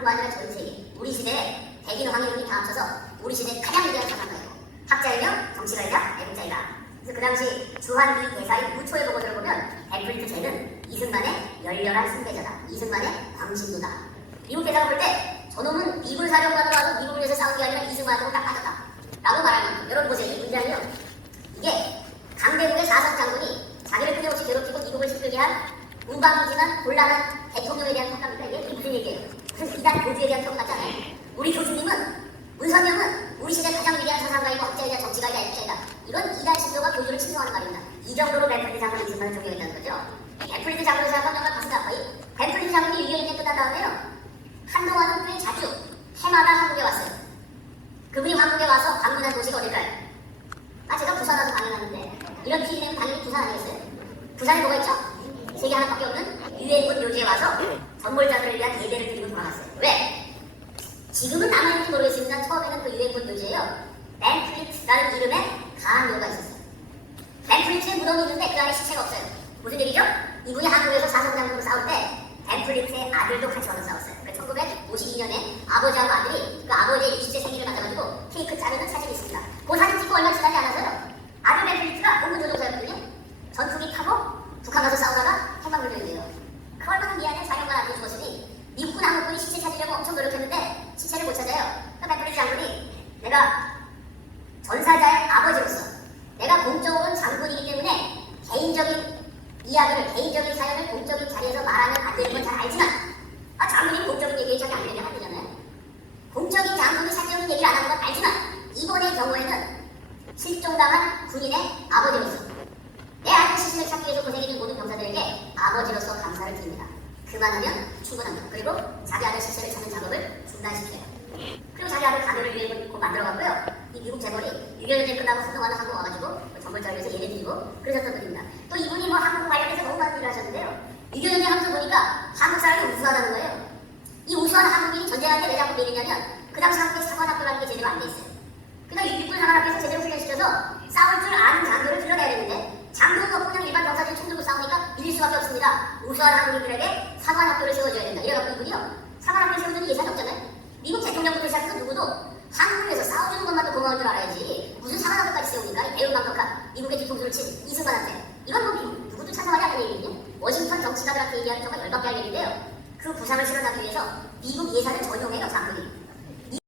한국뿐만 아니라 전 세계 우리 시대에 백인 황인이 다 합쳐서 우리 시대 가장 위대한 사상가이고 학자이며 정치가이자 애국자이다. 그래서 그 당시 주한미 대사의 무초의 보고서를 보면 벤플리트 쟤는 이승만의 열렬한 순배자다. 이승만의 광신도다. 미국 대사가 볼 때 저놈은 미군 사령관으로 와서 미국을 위해서 싸운 게 아니라 이승만하고 딱 맞았다 라고 말하면 여러분 보세요. 이 문장이요. 이게 강대국의 사성 장군이 자기를 끊임없이 괴롭히고 미국을 시끌게 한 우방이지만 곤란한 대통령에 대한 평가입니다. 이게 무슨 얘기예요? 무슨 이단 교주에 대한 평가잖아요. 우리 교주님은 문선영은 우리 시대 가장 위대한 사상가이고 학자이자 정치가이자 애국자이다. 이건 이단 신도가 교주를 칭송하는 말입니다. 이 정도로 벤플리트 장군이 이승만을 존경했다는 거죠. 벤플리트 장군을 생각하면 정말 가슴이 아파요. 벤플리트 장군이 6.25 끝난 다음에요. 한동안은 꽤 자주 해마다 한국에 왔어요. 그분이 한국에 와서 방문한 도시가 어딜까요? 제가 부산 와서 방문했는데 이런 필이 되면 당연히 부산 아니겠어요? 부산에 뭐가 있죠? 세계 하나밖에 없는 유엔군 묘지에 와서 전몰자들을 위한 예배를 드리고 돌아갔어요. 왜? 지금은 남아있는지 모르겠습니다. 처음에는 그 유엔군 묘지에요. 벤플리트라는 이름의 강한 묘가 있었어요. 벤플리트의 무덤이 있는데 그 안에 시체가 없어요. 무슨 얘기죠? 이분이 한국에서 사성장군으로 싸울 때 벤플리트의 아들도 같이 와서 싸웠어요. 1952년에 아버지하고 아들이 그 아버지의 20세 생일을 맞아가지고 케이크 자르는 사진이 있습니다. 그 사진 찍고 얼마 지나지 않아서요. 아들 벤플리트가 공군 조종사였거든요. 전투기 타고 북한 가서 싸우다가 해방군령이에요. 그 얼마나 미안해. 사령관 아들이 죽었으니 미국군 한국군이 시체 찾으려고 엄청 노력했는데 시체를 못 찾아요. 그 벤플리트 장군이 내가 전사자의 아버지로서 내가 공적으로는 장군이기 때문에 개인적인 이야기를 개인적인 사연을 공적인 자리에서 말하면 안 되는 건 잘 알지만 장군이 공적인 얘기에 자기 안 되면 안 되잖아요. 공적인 장군이 사적인 얘기를 안 하는 건 알지만 이번의 경우에는 실종당한 군인의 아버지로서 내 아들 시신을 찾기 위해서 고생해준 모든 병사들에게 아버지로서 감사를 드립니다. 그만하면 충분합니다. 그리고 자기 아들 시신을 찾는 작업을 중단시켜요. 그리고 자기 아들 가면을 위해 만들어갔고요. 이 미국 재벌이 6.25 끝나고 한동안은 한국 와가지고 전벌자를 위해서 예를 드리고 그러셨던 분입니다. 또 이분이 한국 관련해서 너무 많은 일을 하셨는데요. 6.25 하면서 보니까 한국 사람이 우수하다는 거예요. 이 우수한 한국인이 전쟁할 때 왜 자꾸 내리냐면 그 당시 한국에 사관학교라는 게 제대로 안 돼 있어요. 그러니까 육군 사관학교에서 제대로 훈련시켜서 싸울 줄 아는 장교를 길러내야 되는데 장교는 없고 그냥 일반 병사들이 총 들고 싸우니까 이길 수밖에 없습니다. 우수한 한국인들에게 사관학교를 세워줘야 된다. 이래갖고 이분이요. 사관학교 세워주는 예산이 없잖아요. 미국 대통령부터 시작해서 누구도 한국을 위해서 싸워주는 것만도 고마울 줄 알아야지 무슨 사관학교까지 세우니까 배은망덕한 미국의 뒤통수를 친 이승만한테 이건 뭐 누구도 찬성하지 않는 얘기거든요. 워싱턴 정치가들한테 얘기하면 정말 열받게 할 얘기인데요. 그 부상을 실현하기 위해서 미국 예산을 전용해요. 장군이.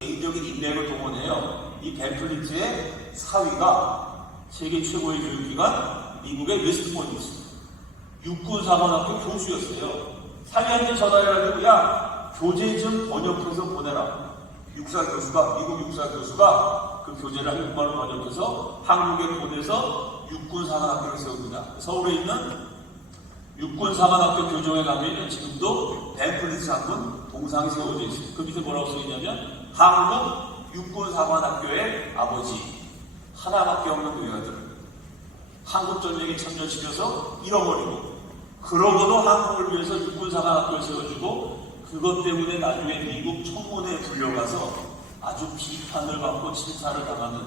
개인적인 인맥을 동원해요. 이 벤플리트의 사위가 세계 최고의 교육기관 미국의 웨스트포인트 육군사관학교 교수였어요. 사위한테 전화해가지고 야 교재 좀 번역해서 보내라. 육사 교수가 미국 육사 교수가 그 교재를 한국말로 번역해서 한국에 보내서 육군사관학교를 세웁니다. 서울에 있는 육군사관학교 교정에 가면 지금도 벤플리트 장군 동상이 세워져 있어요. 그 밑에 뭐라고 써있냐면 한국 육군사관학교의 아버지 하나밖에 없는 그 아들 한국전쟁에 참전시켜서 잃어버리고 그러고도 한국을 위해서 육군사관학교를 세워주고 그것 때문에 나중에 미국 청문회에 불려가서 아주 비판을 받고 질타를 당하는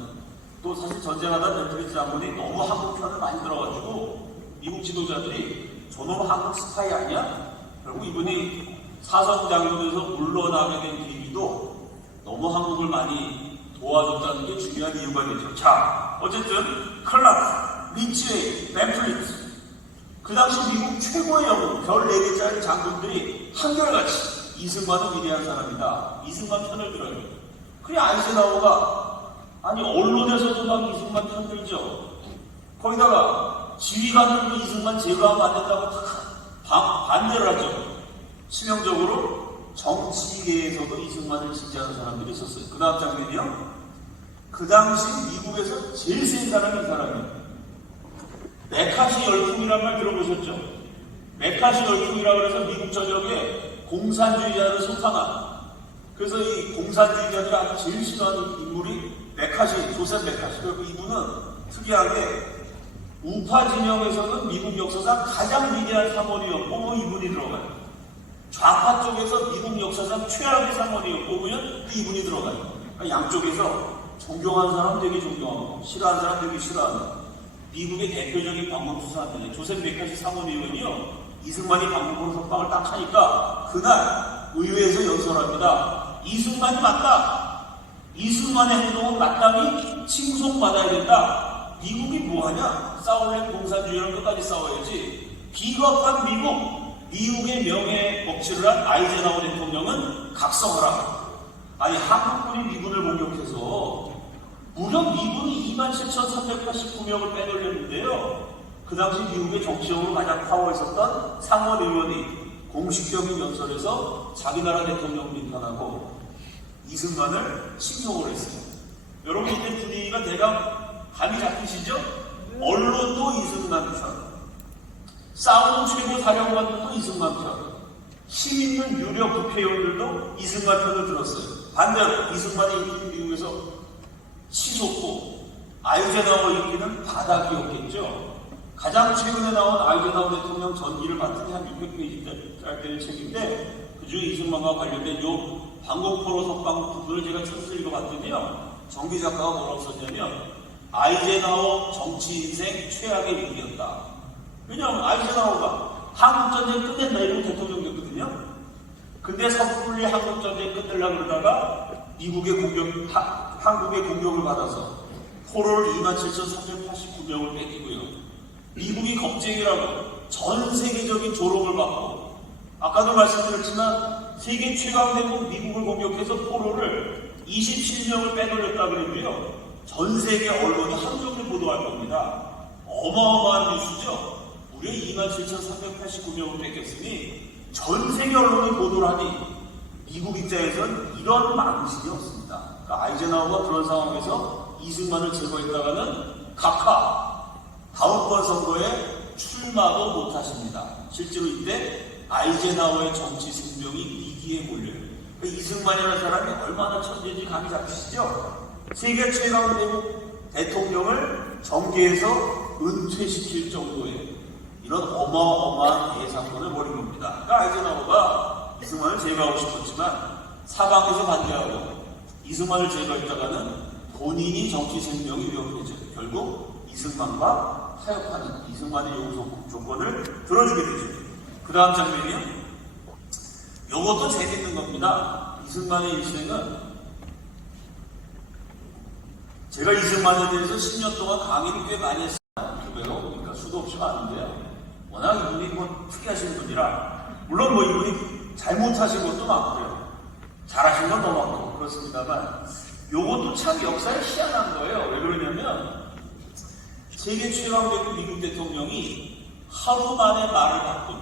또 사실 전쟁하다 벤플리트 장군이 너무 한국 편을 많이 들어가지고 미국 지도자들이 저놈 한국 스파이 아니야? 결국 이분이 사성장군에서 물러나게 된 계기도 너무 한국을 많이 도와줬다는 게 중요한 이유가 되죠. 자, 어쨌든 클라크, 리치웨이, 벤플리트 그 당시 미국 최고의 영웅 별 4개짜리 장군들이 한결같이 이승만은 위대한 사람이다. 이승만 편을 들어요. 그래 아이젠하워가 아니 언론에서도 막 이승만 편 들죠. 거기다가 지휘관들도 이승만 제거하면 안 된다고 다 반대를 하죠. 치명적으로 정치계에서도 이승만을 지지하는 사람들이 있었어요. 그 다음 장면이요. 그 당시 미국에서 제일 센 사람이 이 사람이에요. 메카시 열풍이란 말 들어보셨죠? 메카시 열풍이라고 해서 미국 전역에 공산주의자를 소탕한 그래서 이 공산주의자들이 아주 제일 싫어하는 인물이 메카시, 조셉 메카시. 그리고 이분은 특이하게 우파 진영에서는 미국 역사상 가장 위대한 사모니였고 뭐 이분이 들어가요. 좌파 쪽에서 미국 역사상 최악의 사모니였고 보면 이분이 들어가요. 그러니까 양쪽에서 존경하는 사람 되게 존경하고 싫어하는 사람 되게 싫어하는 미국의 대표적인 방법수사한테 조셉 메카시 사모니언이요. 이승만이 방법으로 석방을 딱 하니까 그날 의회에서 경솔합니다. 이승만이 맞다. 이승만의 행동은 마땅히 칭송받아야 된다. 미국이 뭐하냐? 싸우려면 공산주의랑 끝까지 싸워야지. 비겁한 미국의 명예에 먹칠을 한 아이젠하워 대통령은 각성하라. 아니, 한국군이 미군을 공격해서 무려 미군이 27,389명을 빼돌렸는데요. 그 당시 미국의 정치적으로 가장 파워 있었던 상원 의원이 공식적인 연설에서 자기 나라 대통령 비판하고 이승만을 칭송을 했어요. 여러분, 이때 분위기가 대강 감이 잡히시죠? 언론도 이승만 편, 싸우는 최고 사령관들도 이승만 편, 힘 있는 유력 국회의원들도 이승만 편을 들었어요. 반대로 이승만의 인기는 미국에서 치솟고 아이젠하워 인기는 바닥이었겠죠. 가장 최근에 나온 아이젠하워 대통령 전기를 봤더니 한 600페이지짜리 책인데 그중에 이승만과 관련된 요 방공포로 석방 부분을 제가 첫술 읽어봤더니요. 정기 작가가 뭐라고 썼냐면 아이젠하워 정치 인생 최악의 위기였다. 왜냐하면 아이젠하워가 한국전쟁 끝낸다 이러고 대통령이었거든요. 근데 섣불리 한국전쟁 끝내려고 그러다가 한국의 공격을 받아서 포로를 27,389명을 뺏기고요. 미국이 겁쟁이라고 전 세계적인 조롱을 받고, 아까도 말씀드렸지만 세계 최강대국 미국을 공격해서 포로를 27명을 빼돌렸다 그랬고요. 전 세계 언론이 하루 종일 보도할 겁니다. 어마어마한 뉴스죠. 무려 27,389명을 뺏겼으니 전 세계 언론이 보도를 하니 미국 입장에서는 이런 망신이 없습니다. 그러니까 아이젠하워가 그런 상황에서 이승만을 제거했다가는 각하 다음번 선거에 출마도 못하십니다. 실제로 이때 아이젠하워의 정치 생명이 위기에 몰려요. 그러니까 이승만이라는 사람이 얼마나 천재인지 감이 잡히시죠? 세계 최강대국 대통령을 정계에서 은퇴시킬 정도의 이런 어마어마한 대사건을 벌인 겁니다. 그러니까 아이젠하워가 이승만을 제거하고 싶었지만 사방에서 반대하고 이승만을 제거했다가는 본인이 정치 생명이 위협되죠. 결국 이승만과 타협하는 이승만의 요구 조건을 들어주게 되죠. 그 다음 장면이요. 이것도 재밌는 겁니다. 이승만의 일생은 제가 이승만에 대해서 10년 동안 강의를 꽤 많이 했어요. 유튜브에서 그러니까 수도 없이 많은데요. 워낙 이분이 뭐 특이하신 분이라 물론 뭐 이분이 잘못하신 것도 많고요. 잘하신 것도 많고 그렇습니다만 요것도 참 역사에 희한한 거예요. 왜 그러냐면 세계 최강대국 미국 대통령이 하루 만에 말을 바꾼,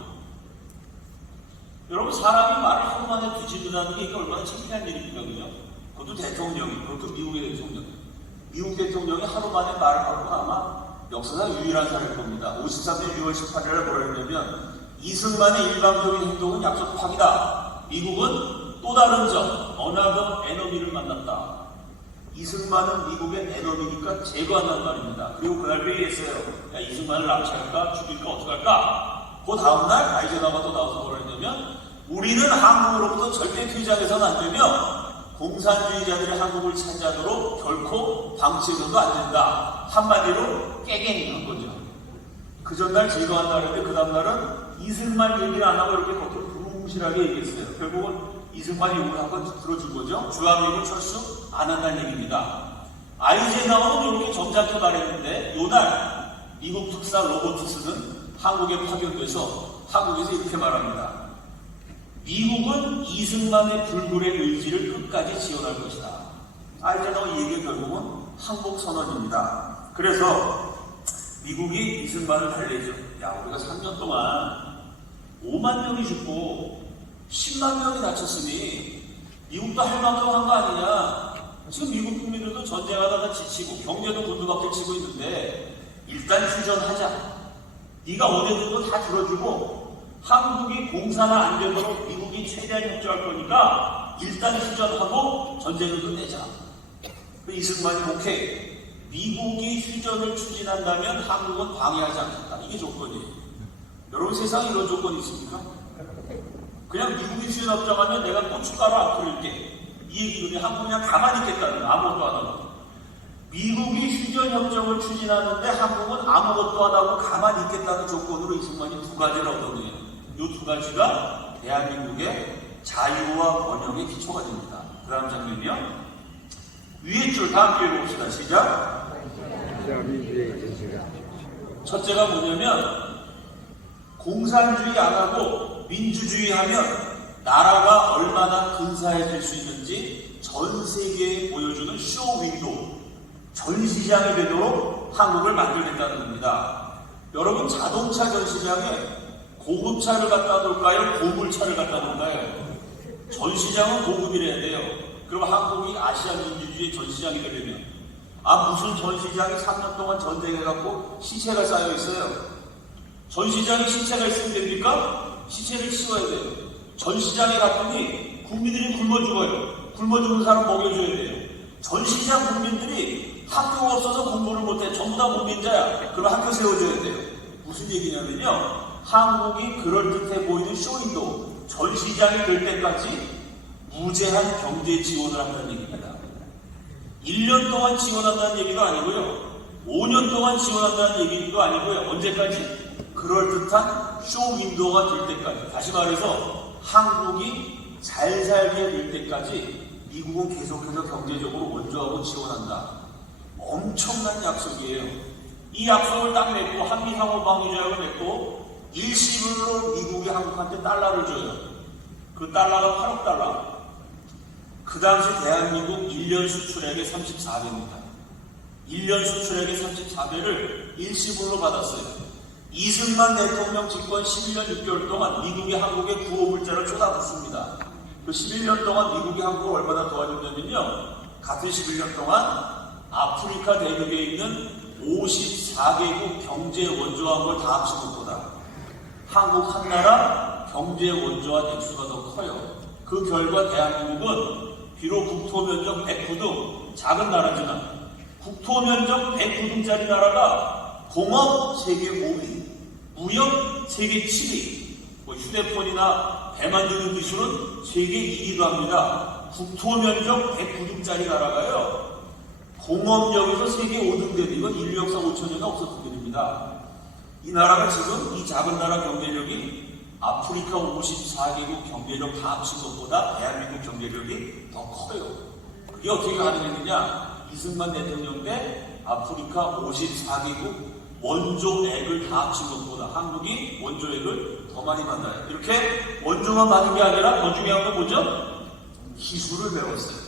여러분 사람이 말을 하루 만에 뒤집는다는 게 이게 얼마나 창피한 일입니까? 그냥 그것도 대통령이, 그것도 미국의 대통령, 미국 대통령이 하루 만에 말을 바꾸고 아마 역사상 유일한 사례일 겁니다. 53년 6월 18일에 뭐라 했냐면 이승만의 일방적인 행동은 약속 파기다. 미국은 또 다른 적, 어나더 에너미를 만났다. 이승만은 미국의 에너미니까 제거한다는 말입니다. 그리고 그날 회의했어요. 야, 이승만을 납치할까? 죽일까? 어떡할까? 그 다음날 아이젠하워가 또 나와서 뭐라 했냐면 우리는 한국으로부터 절대 퇴장해서는 안 되며 공산주의자들이 한국을 차지하도록 결코 방치해서도 안 된다. 한마디로 깨갱한 거죠. 그 전날 제거한다 그랬는데 그 다음날은 이승만 얘기를 안 하고 이렇게 겉으로 부실하게 얘기했어요. 결국은 이승만이 욕을 한번 들어준 거죠. 주한미군 철수 안 한다는 얘기입니다. 아이젠하워는 이렇게 점잖게 말했는데 요날 미국 특사 로버트스는 한국에 파견돼서 한국에서 이렇게 말합니다. 미국은 이승만의 불굴의 의지를 끝까지 지원할 것이다. 아이젠하워 얘기가 결국은 항복선언입니다. 그래서 미국이 이승만을 달래죠. 야, 우리가 3년 동안 5만 명이 죽고 10만 명이 다쳤으니 미국도 할 만큼 한 거 아니냐. 지금 미국 국민들도 전쟁하다가 지치고 경제도 곤두박질 치고 있는데 일단 휴전하자. 네가 원하는 거 다 들어주고 한국이 공사나 안 되도록 미국이 최대한 협조할 거니까 일단 휴전하고 전쟁을 끝내자. 이승만이 오케이. 미국이 휴전을 추진한다면 한국은 방해하지 않겠다. 이게 조건이에요. 여러분 세상에 이런 조건이 있습니까? 그냥 미국이 휴전 협정하면 내가 고춧가루 안 뿌릴게. 이 얘기거든요. 한국은 그냥 가만히 있겠다는 거. 아무것도 안 하고. 미국이 휴전 협정을 추진하는데 한국은 아무것도 안 하고 가만히 있겠다는 조건으로 이승만이 두 가지를 얻어내요. 이 두 가지가 대한민국의 자유와 번영의 기초가 됩니다. 그 다음 장면이요. 위에 줄 다 함께 읽어봅시다. 시작. 첫째가 뭐냐면 공산주의 안 하고 민주주의 하면 나라가 얼마나 근사해질 수 있는지 전 세계에 보여주는 쇼 윈도우, 전시장이 되도록 한국을 만들겠다는 겁니다. 여러분, 자동차 전시장에 고급차를 갖다 놓을까요? 고물차를 갖다 놓을까요? 전시장은 고급이래야 돼요. 그럼 한국이 아시아 민주주의 전시장이 되려면 무슨 전시장이 3년 동안 전쟁해갖고 시체가 쌓여 있어요. 전시장에 시체가 있으면 됩니까? 시체를 치워야 돼요. 전시장에 갔더니 국민들이 굶어 죽어요. 굶어 죽는 사람 먹여줘야 돼요. 전시장 국민들이 학교가 없어서 공부를 못해. 전부 다 문민자야. 그럼 학교 세워줘야 돼요. 무슨 얘기냐면요. 한국이 그럴듯해 보이는 쇼윈도우, 전시장이 될 때까지 무제한 경제 지원을 한다는 얘기입니다. 1년 동안 지원한다는 얘기도 아니고요. 5년 동안 지원한다는 얘기도 아니고요. 언제까지? 그럴듯한 쇼윈도우가 될 때까지. 다시 말해서 한국이 잘 살게 될 때까지 미국은 계속해서 경제적으로 원조하고 지원한다. 엄청난 약속이에요. 이 약속을 딱 맺고 한미상호방위조약을 맺고 일시불로 미국이 한국한테 달러를 줘요. 그 달러가 8억 달러. 그 당시 대한민국 1년 수출액의 34배입니다. 1년 수출액의 34배를 일시불로 받았어요. 이승만 대통령 집권 11년 6개월 동안 미국이 한국에 구호물자를 쏟아붓습니다. 그 11년 동안 미국이 한국을 얼마나 도와줬냐면요. 같은 11년 동안 아프리카 대륙에 있는 54개국 경제 원조한 걸 다 합친 것보다 한국 한나라 경제 원조한 액수가 더 커요. 그 결과 대한민국은 비록 국토면적 109등 작은 나라지만 국토면적 109등짜리 나라가 공업 세계 5위, 무역 세계 7위, 휴대폰이나 배 만드는 기술은 세계 2위도 합니다. 국토면적 109등짜리 나라가요. 공업력에서 세계 5등 되는 이건 인류 역사 5천년에 없었던 일입니다. 이 나라가 지금 이 작은 나라 경제력이 아프리카 54개국 경제력 다 합친 것보다 대한민국 경제력이 더 커요. 그게 어떻게 가능했느냐? 이승만 대통령 때 아프리카 54개국 원조액을 다 합친 것보다 한국이 원조액을 더 많이 받아요. 이렇게 원조만 받은 게 아니라 더 중요한 건 뭐죠? 기술을 배웠어요.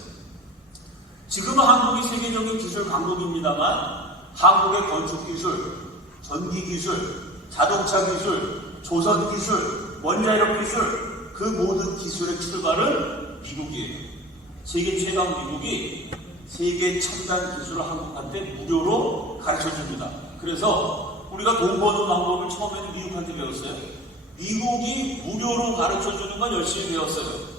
지금은 한국이 세계적인 기술 강국입니다만 한국의 건축 기술, 전기 기술, 자동차 기술, 조선 기술, 원자력 기술, 그 모든 기술의 출발은 미국이에요. 세계 최강 미국이 세계 첨단 기술을 한국한테 무료로 가르쳐줍니다. 그래서 우리가 돈 버는 방법을 처음에는 미국한테 배웠어요. 미국이 무료로 가르쳐주는 건 열심히 배웠어요.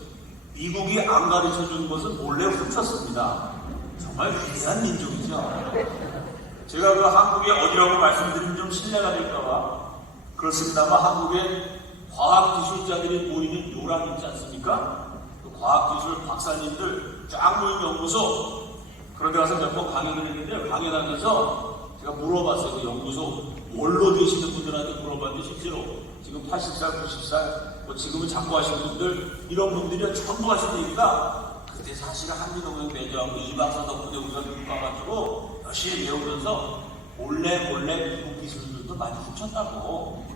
미국이 안 가르쳐주는 것은 몰래 훔쳤습니다. 정말 위대한 민족이죠. 제가 그 한국의 어디라고 말씀드리면 좀 신뢰가 될까봐 그렇습니다만 한국의 과학기술자들이 모이는 요람 있지 않습니까? 그 과학기술 박사님들 쫙 모인 연구소, 그런 데 가서 몇 번 강연을 했는데 강연 하면서 제가 물어봤어요. 그 연구소 원로 되시는 분들한테 물어봤는데 실제로 지금 80살, 90살, 지금은 작고 하시는 분들, 이런 분들이 전부 하시는 얘기가 그때 사실 한미동맹 매주하고 이 박사 덕분에 우리가 미국 가가지고 열심히 배우면서 몰래 미국 기술들도 많이 훔쳤다고.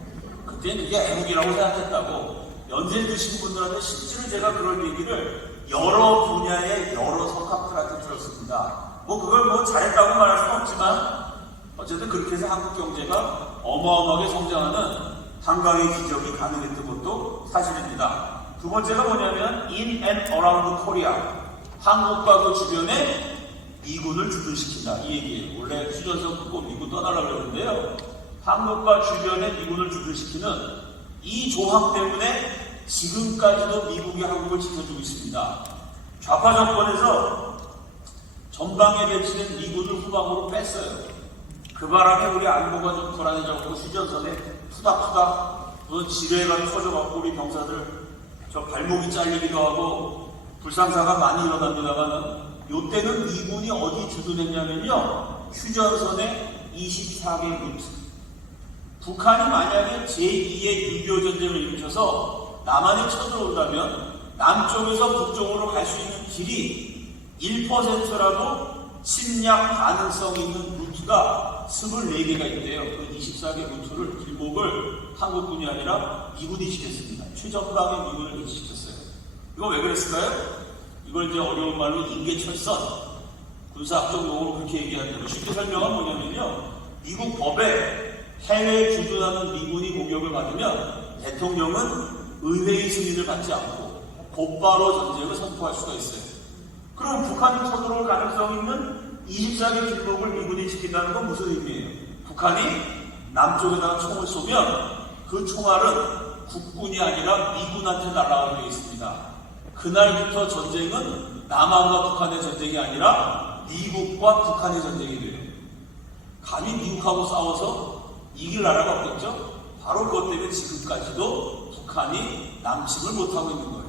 그때는 이게 애국이라고 생각했다고. 연세 드신 분들한테 실제로 제가 그런 얘기를 여러 분야의 여러 석학들한테 들었습니다. 그걸 잘했다고 말할 수는 없지만 어쨌든 그렇게 해서 한국 경제가 어마어마하게 성장하는 한강의 기적이 가능했던 것도 사실입니다. 두 번째가 뭐냐면 in and around Korea. 한국과 그 주변에 미군을 주둔시킨다. 이 얘기예요. 원래 휴전선 끊고 미군 떠나려고 그러는데요. 한국과 주변에 미군을 주둔시키는 이 조항 때문에 지금까지도 미국이 한국을 지켜주고 있습니다. 좌파 정권에서 전방에 배치된 미군을 후방으로 뺐어요. 그 바람에 우리 안보가 좀 불안해져서 휴전선에 푸닥푸닥 무슨 지뢰가 터져갖고 우리 병사들 저 발목이 잘리기도 하고 불상사가 많이 일어납니다만 요때는 미군이 어디 주둔했냐면요. 휴전선의 24개 루트. 북한이 만약에 제2의 6.25 전쟁을 일으켜서 남한에 쳐들어온다면 남쪽에서 북쪽으로 갈 수 있는 길이 1%라도 침략 가능성 있는 루트가 24개가 있대요. 그 24개 루트를 길목을 한국군이 아니라 미군이 지켰습니다. 최전방에 미군을 배치시켰어요. 이거 왜 그랬을까요? 이걸 이제 어려운 말로 인계철선, 군사학적 용어로 그렇게 얘기하는 거. 쉽게 설명은 뭐냐면요. 미국 법에 해외에 주둔하는 미군이 공격을 받으면 대통령은 의회의 승인을 받지 않고 곧바로 전쟁을 선포할 수가 있어요. 그럼 북한이 쳐들어올 가능성 있는 24개 길목을 미군이 지킨다는 건 무슨 의미예요? 북한이 남쪽에다가 총을 쏘면 그 총알은 국군이 아니라 미군한테 날아가게 되어 있습니다. 그날부터 전쟁은 남한과 북한의 전쟁이 아니라 미국과 북한의 전쟁이 돼요. 감히 미국하고 싸워서 이길 나라가 없겠죠? 바로 그것 때문에 지금까지도 북한이 남침을 못하고 있는 거예요.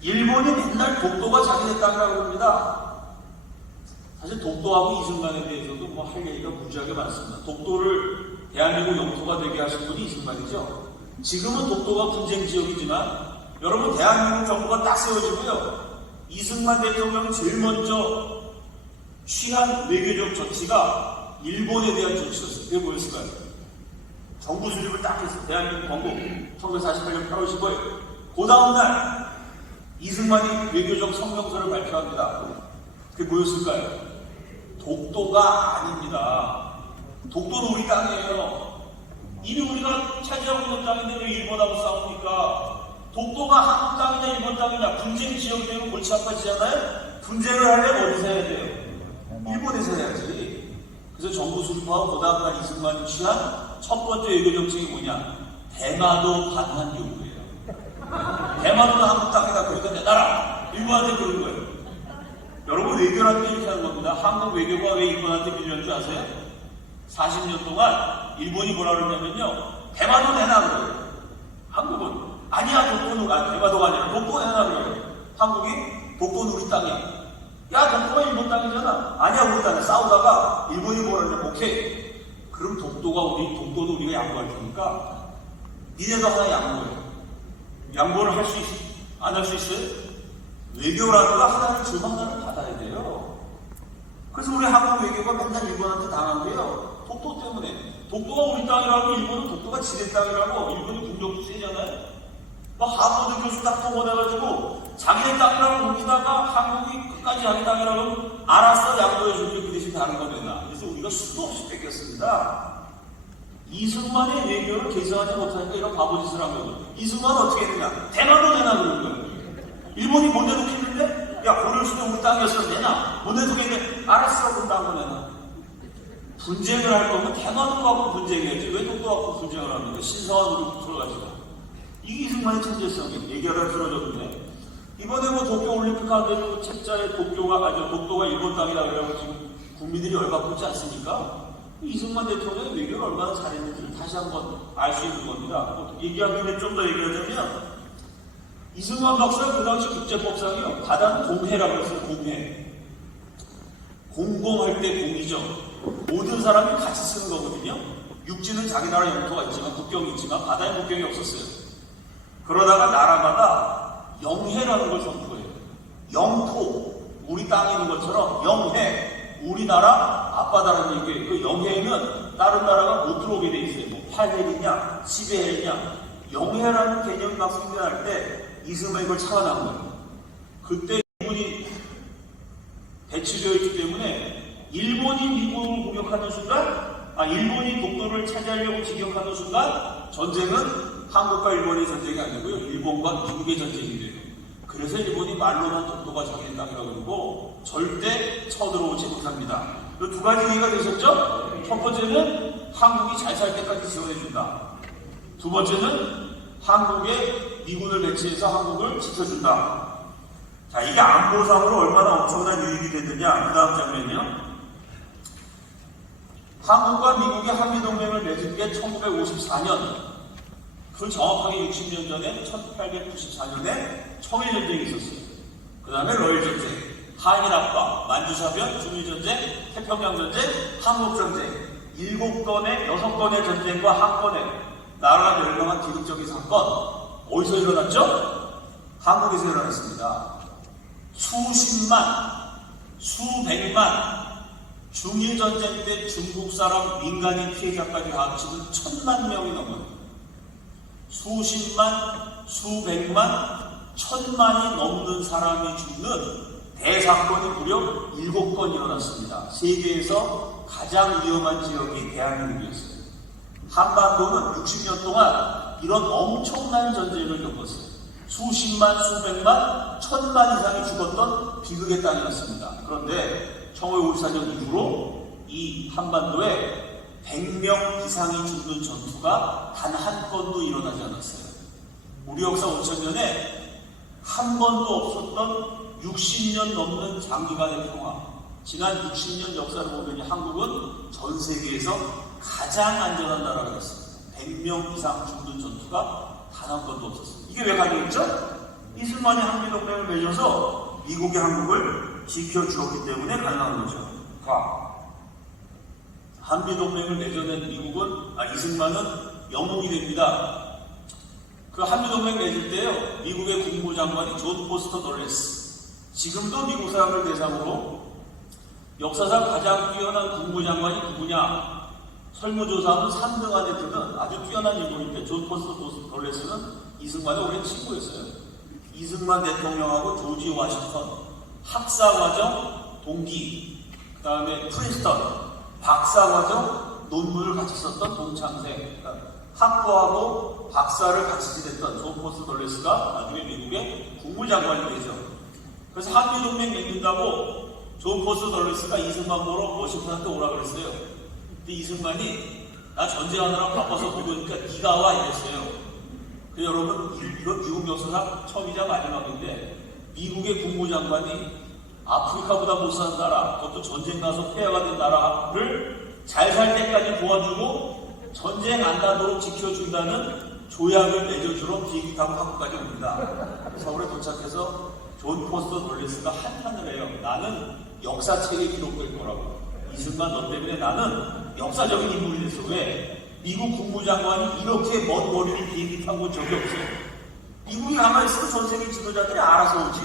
일본이 맨날 독도가 자기네 땅이라고 합니다. 사실 독도하고 이승만에 대해서도 뭐 할 얘기가 무지하게 많습니다. 독도를 대한민국 영토가 되게 하신 분이 이승만이죠. 지금은 독도가 분쟁 지역이지만 여러분 대한민국 정부가 딱 세워지고요. 이승만 대통령이 제일 먼저 취한 외교적 조치가 일본에 대한 조치였어요. 그게 뭐였을까요? 정부 수립을 딱 했어요. 대한민국 건국 1948년 8월 15일. 그 다음날 이승만이 외교적 성명서를 발표합니다. 그게 뭐였을까요? 독도가 아닙니다. 독도는 우리 땅이에요. 이미 우리가 차지하고 있는 땅인데 왜 일본하고 싸웁니까? 독도가 한국 땅이냐 일본 땅이냐 분쟁 지역이 되면 골치 아파지잖아요. 분쟁을 하려면 어디서 해야 돼요? 일본에서 해야지. 그래서 정부 수립하고 그 다음날 이승만이 취한 첫 번째 외교 정책이 뭐냐? 대마도 반환 요구예요. 대마도는 한국 땅이다. 그러니까 내놔라. 일본한테 그런 거예요. 여러분 외교라는 게 이렇게 하는 겁니다. 한국 외교가 왜 일본한테 밀려는 줄 아세요? 40년 동안 일본이 뭐라 그러냐면요. 대마도 내놔 그래요. 한국은 아니야 독도는 대마도가 아니라 독도 내놔 그래요. 한국이 독도는 우리 땅이야. 야 독도가 일본 땅이잖아. 아니야 우리 땅이야. 싸우다가 일본이 뭐라 그러냐. 오케이. 그럼 독도도 우리가 양보할 테니까 니네도 하나 양보해. 양보를 할 수 있어? 안 할 수 있어요? 외교라는 거 하나를 주면 하나를 받아야 돼요. 그래서 우리 한국 외교가 맨날 일본한테 당한게요. 독도 때문에. 독도가 우리 땅이라고 일본은 독도가 지네 땅이라고 일본이 공격도 세잖아요. 하버드 교수 딱 동원해가지고 자기네 땅이라고 거기다가 한국이 끝까지 자기 땅이라고 하면 알았어 양보해줄게 그 대신 다른 거 내놔. 그래서 우리가 수도 없이 뺏겼습니다. 이승만의 외교를 개선하지 못하니까 이런 바보짓을 한 거예요. 이승만은 어떻게 했느냐? 대마도 내놔 그런 거예요. 일본이 못 내놓겠는데? 야 고려시대 우리 땅이었어 내놔. 못 내놓겠는데? 알았어 그럼 나도 내놔. 분쟁을 할 거면 대마도 갖고 분쟁해야지 왜 독도 갖고 분쟁을 합니까? 신성한 우리 들어가지고. 이게 이승만의 천재성이에요. 얘기하다 들어졌는데 이번에 뭐 도쿄올림픽 하는데도 책자에 독도가 일본 땅이라 그래가지고 지금 국민들이 열받고 있지 않습니까? 이승만 대통령이 외교를 얼마나 잘했는지를 다시 한번 알 수 있는 겁니다. 얘기하기 전에 좀 더 얘기하자면 이승만 박사가 그 당시 국제법상이요. 바다는 공해라고 했어요. 공해. 공공할 때 공이죠. 모든 사람이 같이 쓰는 거거든요. 육지는 자기 나라 영토가 있지만 국경이 있지만 바다에 국경이 없었어요. 그러다가 나라마다 영해라는 걸 선포해요. 영토, 우리 땅에 있는 것처럼 영해, 우리나라 앞바다라는 얘기예요. 그 영해는 다른 나라가 못 들어오게 돼 있어요. 뭐 8해이냐, 10해이냐. 영해라는 개념이 막 생겨날 때 이승만이 이걸 차단한 거예요. 그때 일본이 배치되어 있기 때문에 일본이 미국을 공격하는 순간, 일본이 독도를 차지하려고 진격하는 순간 전쟁은 한국과 일본의 전쟁이 아니고요. 일본과 미국의 전쟁이 돼요. 그래서 일본이 말로만 독도가 자기 땅이라고 그러고 절대 쳐들어오지 못합니다. 이 두 가지 이해가 되셨죠? 첫 번째는 한국이 잘 살 때까지 지원해준다. 두 번째는 한국에 미군을 배치해서 한국을 지켜준다. 자, 이게 안보상으로 얼마나 엄청난 유익이 됐느냐. 그 다음 장면이요. 한국과 미국이 한미동맹을 맺은 게 1954년. 그 정확하게 60년 전에 1894년에 청일전쟁이 있었어요. 그 다음에 러일전쟁, 한일합방, 만주사변, 중일전쟁, 태평양전쟁, 한국전쟁 7건의 6건의 전쟁과 한 건의 나라가 멸망한 기록적인 사건 어디서 일어났죠? 한국에서 일어났습니다. 수십만, 수백만, 중일전쟁 때 중국 사람 민간인 피해자까지 합치면 1000만 명이 넘어요. 수십만, 수백만, 1000만이 넘는 사람이 죽는 대사건이 무려 7건 일어났습니다. 세계에서 가장 위험한 지역이 대한민국이었어요. 한반도는 60년 동안 이런 엄청난 전쟁을 겪었어요. 수십만, 수백만, 1000만 이상이 죽었던 비극의 땅이었습니다. 그런데 청해올사전 이후로 이 한반도에 100명 이상이 죽는 전투가 단 한 건도 일어나지 않았어요. 우리 역사 5000년에 한 번도 없었던 60년 넘는 장기간의 평화. 지난 60년 역사를 보면 한국은 전 세계에서 가장 안전한 나라가 됐습니다. 100명 이상 죽는 전투가 단 한 번도 없었습니다. 이게 왜 가능했죠? 이승만이 한미동맹을 맺어서 미국이 한국을 지켜주었기 때문에 가능한 거죠. 한미동맹을 맺어낸 이승만은 영웅이 됩니다. 그 한미동맹 맺을 때요, 미국의 국무장관이 존 포스터 널레스. 지금도 미국 사람을 대상으로 역사상 가장 뛰어난 국무장관이 누구냐? 설문조사하면 3등 안에 드는 아주 뛰어난 인물인데 존 포스터 널레스는 이승만의 오랜 친구였어요. 이승만 대통령하고 조지 워싱턴 학사과정 동기, 그 다음에 프린스턴 박사과정 논문을 같이 썼던 동창생, 학부하고 박사를 같이 지냈던 존 포스터 널레스가 나중에 미국의 국무장관이 되죠. 그래서 한미동맹 맺는다고 존 포스터 널레스가 이승만 보러 워싱턴한테 오라 그랬어요. 근데 이승만이 나 전쟁하느라 바빠서 못 오니까 네가 와 이랬어요. 여러분, 이건 미국 역사상 처음이자 마지막인데 미국의 국무장관이 아프리카보다 못 사는 나라, 그것도 전쟁 가서 폐해가 된 나라를 잘 살 때까지 도와주고 전쟁 안 나도록 지켜준다는 조약을 맺어주러 비행기 타고 한국까지 옵니다. 서울에 도착해서 존 포스터 널레스가 한탄을 해요. 나는 역사책에 기록될 거라고. 이승만 너 때문에 나는 역사적인 인물이 됐어. 왜? 미국 국무장관이 이렇게 먼 거리를 비행기 타고 온 적이 없어요. 미국이 가만히 있으면 전 세계 지도자들이 알아서 오지.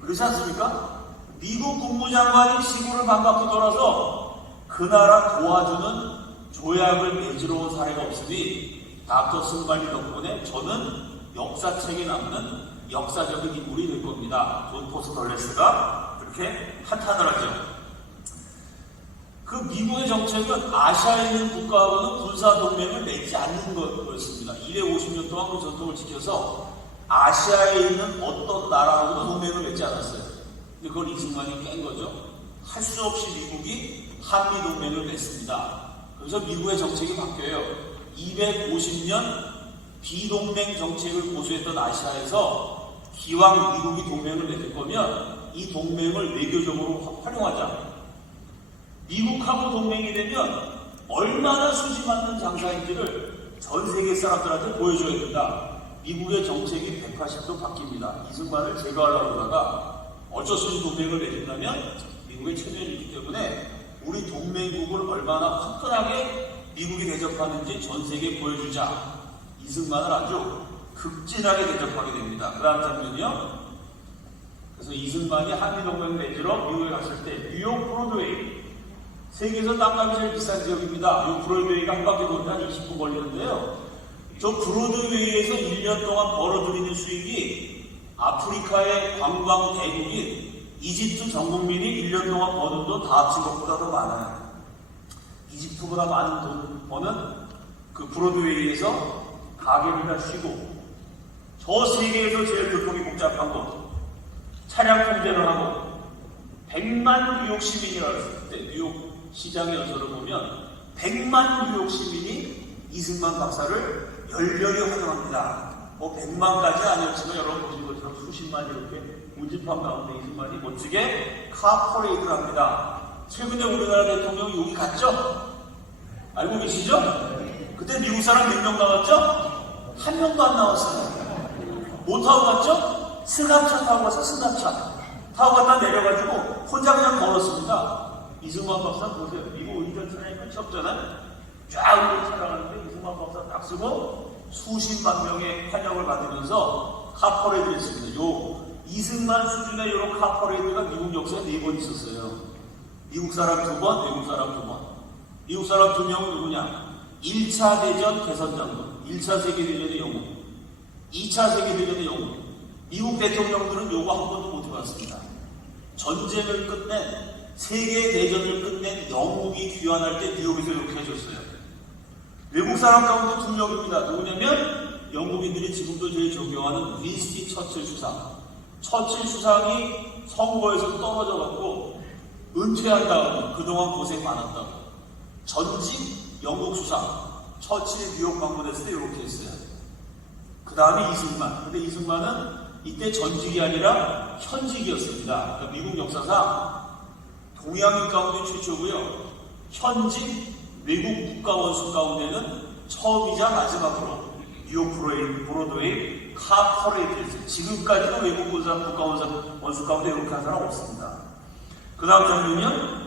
그렇지 않습니까? 미국 국무장관이 지구를 반바퀴 돌아서 그 나라 도와주는 조약을 맺으러 온 사례가 없으니 닥터 승관리 덕분에 저는 역사책에 남는 역사적인 인물이 될 겁니다. 존 포스터 널레스가 그렇게 한탄을 하죠. 그 미국의 정책은 아시아에 있는 국가하고는 군사동맹을 맺지 않는 거였습니다. 250년 동안 그 전통을 지켜서 아시아에 있는 어떤 나라하고도 동맹을 맺지 않았어요. 근데 그걸 이승만이 깬 거죠. 할 수 없이 미국이 한미동맹을 맺습니다. 그래서 미국의 정책이 바뀌어요. 250년 비동맹 정책을 고수했던 아시아에서 기왕 미국이 동맹을 맺을 거면 이 동맹을 외교적으로 활용하자. 미국하고 동맹이 되면 얼마나 수지 맞는 장사인지를 전 세계 사람들한테 보여줘야 된다. 미국의 정책이 180도 바뀝니다. 이승만을 제거하려고 하다가 어쩔 수 없이 동맹을 맺는다면 미국의 체면이 있기 때문에 우리 동맹국을 얼마나 화끈하게 미국이 대접하는지 전 세계에 보여주자. 이승만을 아주 극진하게 대접하게 됩니다. 그 다음 장면이요. 그래서 이승만이 한미동맹 맺으러 미국에 갔을 때 뉴욕 브로드웨이, 세계에서 땅값이 제일 비싼 지역입니다. 이 브로드웨이가 한 바퀴 도는데 한 20분 걸리는데요. 저 브로드웨이에서 1년 동안 벌어들이는 수익이 아프리카의 관광 대국인 이집트 전 국민이 1년 동안 버는 돈 다 합친 것보다 더 많아요. 이집트보다 많은 돈 버는 그 브로드웨이에서 가게를 다 쉬고, 저 세계에서 제일 교통이 복잡한 곳, 차량 통제를 하고 100만 뉴욕 시민이라고 했을 때 뉴욕 시장의 연설을 보면 100만 뉴욕 시민이 이승만 박사를 열렬히 환영합니다. 뭐 100만까지 아니었지만 여러분 보신 것처럼 수십만 이렇게 운집한 가운데 이승만이 멋지게 카퍼레이드를 합니다. 최근에 우리나라 대통령이 여기 갔죠? 알고 계시죠? 그때 미국 사람 몇 명 나왔죠? 한 명도 안 나왔어요. 뭐 타고 갔죠? 승합차 타고 가서 승합차 타고 갔다 내려가지고 혼자 그냥 걸었습니다. 이승만 박사 보세요. 미국 의전 차량이 끝이 없잖아요. 쫙 이렇게 살아가는데 이승만 박사 딱 쓰고 수십만 명의 환영을 받으면서 카퍼레이드를 했습니다. 요 이승만 수준의 이런 카퍼레이드가 미국 역사에 4번 있었어요. 미국 사람 2번, 외국 사람 2번. 미국 사람 2명은 누구냐? 1차 대전 개선장군, 1차 세계대전의 영웅, 2차 세계대전의 영웅. 미국 대통령들은 요거 한 번도 못 해봤습니다. 전쟁을 끝낸, 세계대전을 끝낸 영웅이 귀환할 때 뉴욕에서 이렇게 해줬어요. 외국 사람 가운데 2명입니다. 누구냐면 영국인들이 지금도 제일 존경하는 윈스턴 처칠 수상. 처칠 수상이 선거에서 떨어져갖고 은퇴한 다음에 그동안 고생 많았다고. 전직 영국 수상. 처칠이 뉴욕 방문했을 때 이렇게 했어요. 그 다음에 이승만. 근데 이승만은 이때 전직이 아니라 현직이었습니다. 그러니까 미국 역사상 동양인 가운데 최초고요. 현직 외국 국가 원수 가운데는 처음이자 마지막으로 뉴욕 브로드웨이 카퍼레이드에서 지금까지도 외국 국가 원수 가운데 이렇게 한 사람 없습니다. 그 다음 장면은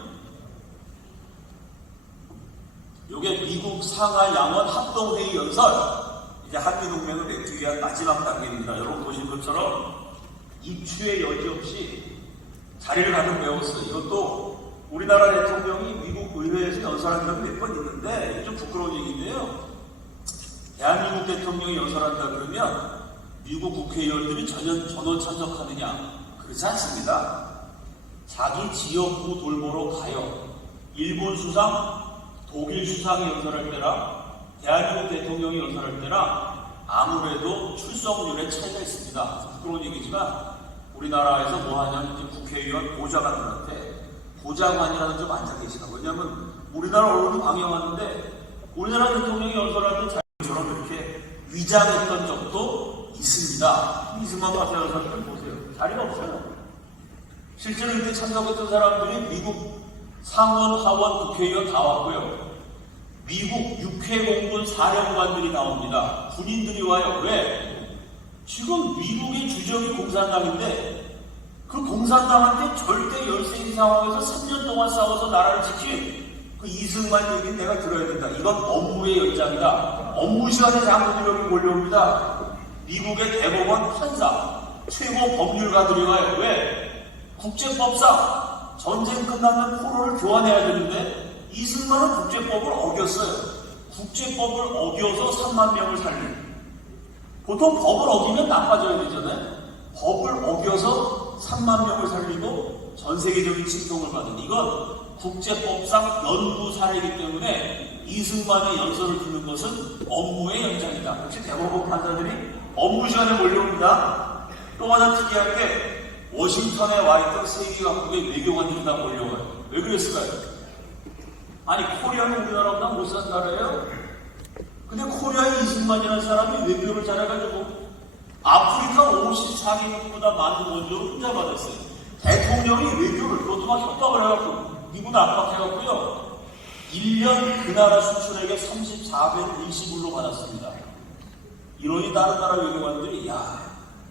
요게 미국 상하 양원 합동회의 연설. 이제 한미동맹을 맺기 위한 마지막 단계입니다. 여러분 보신 것처럼 입추의 여지 없이 자리를 가득 메웠어요. 이것도 우리나라 대통령이 미국 의회에서 연설한 적이 몇 번 있는데 좀 부끄러운 얘기인데요. 대한민국 대통령이 연설한다 그러면 미국 국회의원들이 전원 참석하느냐? 그렇지 않습니다. 자기 지역구 돌보러 가요. 일본 수상, 독일 수상이 연설할 때랑 대한민국 대통령이 연설할 때랑 아무래도 출석률에 차이가 있습니다. 부끄러운 얘기지만 우리나라에서 뭐 하냐면 이제 국회의원 보좌관들한테 보좌관이라는 좀 앉아 계시다. 왜냐하면 우리나라 언론이 방영하는데 우리나라 대통령이 연설할 때 자기처럼 이렇게 위장했던 적도 있습니다. 이승만 같은 연설을 보세요. 자리가 없어요. 실제로 이때 참석했던 사람들이 미국 상원, 하원 국회의원 다 왔고요. 미국 육해공군 사령관들이 나옵니다. 군인들이 와요. 왜? 지금 미국의 주적이 공산당인데 그 공산당한테 절대 열세인 상황에서 3년 동안 싸워서 나라를 지킨 그 이승만 얘기는 내가 들어야 된다. 이건 업무의 연장이다. 업무 시간에 장군들이 여기 몰려옵니다. 미국의 대법원 판사, 최고 법률가들이 와요. 왜? 국제법상 전쟁 끝나면 포로를 교환해야 되는데 이승만은 국제법을 어겼어요. 국제법을 어겨서 3만 명을 살린. 보통 법을 어기면 나빠져야 되잖아요. 법을 어겨서 3만 명을 살리고 전 세계적인 칭송을 받은 이건 국제법상 연구 사례이기 때문에 이승만의 연설을 듣는 것은 업무의 연장이다. 역시 대법원 판사들이 업무 시간에 몰려옵니다. 또 하나 특이한 게 워싱턴에 와 있던 세계 각국의 외교관들이 다 몰려와요. 왜 그랬을까요? 아니 코리아는 우리나라보다 못 산 나라예요? 근데 코리아의 이승만이라는 사람이 외교를 잘해가지고 아프리카 54개국보다 많은 원조를 혼자 받았어요. 대통령이 외교를 그것도 막 협박을 해갖고 미국 압박해갖고요 1년 그 나라 수출액의 34배를 일시불로 받았습니다. 이러니 다른 나라 외교관들이 야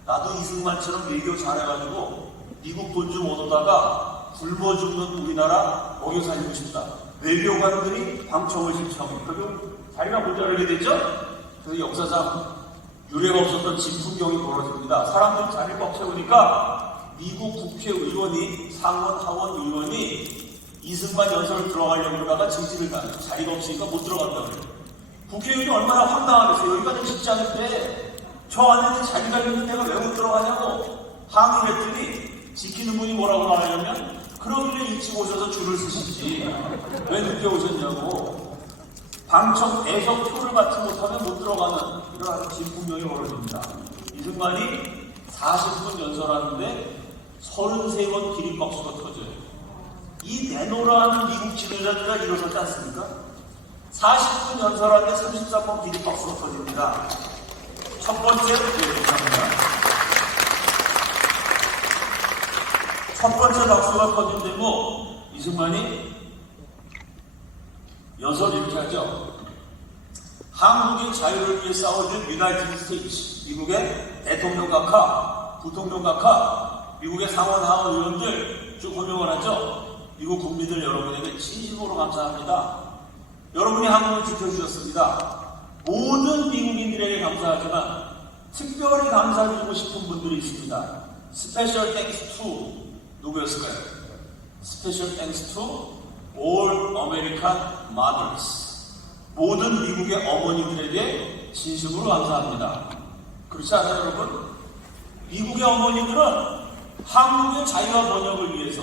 나도 이승만처럼 외교 잘해가지고 미국 돈 좀 얻어다가 굶어 죽는 우리나라 먹여 살리고 싶다. 외교관들이 방청을 신청해. 그리고 자리가 모자르게 됐죠? 그래서 역사상 유례가 없었던 진풍경이 벌어집니다. 사람들이 자리를 꽉 채우니까 미국 국회의원이 상원, 하원 의원이 이승만 연설을 들어가려고 그러다가 진지를 가요. 자리가 없으니까 못 들어간다고 그래요. 국회의원이 얼마나 황당하겠어요. 여기가 내 직장인데 저 안에는 자리가 있는데 내가 왜 못 들어가냐고 항의를 했더니 지키는 분이 뭐라고 말하냐면 그러길래 일찍 오셔서 줄을 서시지 왜 늦게 오셨냐고 방청 대석 표를 받지 못하면 못 들어가는 이런 아주 진풍경이 벌어집니다. 이승만이 40분 연설하는데 33번 기립박수가 터져요. 이 내노라는 미국 지도자들과 일어섰지 않습니까? 40분 연설하는데 33번 기립박수가 터집니다. 첫 번째, 감사합니다. 첫 번째 박수가 터진 데고 이승만이 연설 이렇게 하죠. 한국의 자유를 위해 싸워준 유나이티드 스테이츠, 미국의 대통령 각하, 부통령 각하, 미국의 상원 하원 의원들 쭉 호명을 하죠. 미국 국민들 여러분에게 진심으로 감사합니다. 여러분이 한국을 지켜주셨습니다. 모든 미국인들에게 감사하지만 특별히 감사드리고 싶은 분들이 있습니다. 스페셜 땡스 투 누구였을까요? 스페셜 땡스 투 All American Mothers. 모든 미국의 어머니들에게 진심으로 감사합니다. 그렇지 않아요, 여러분? 미국의 어머니들은 한국의 자유와 번영을 위해서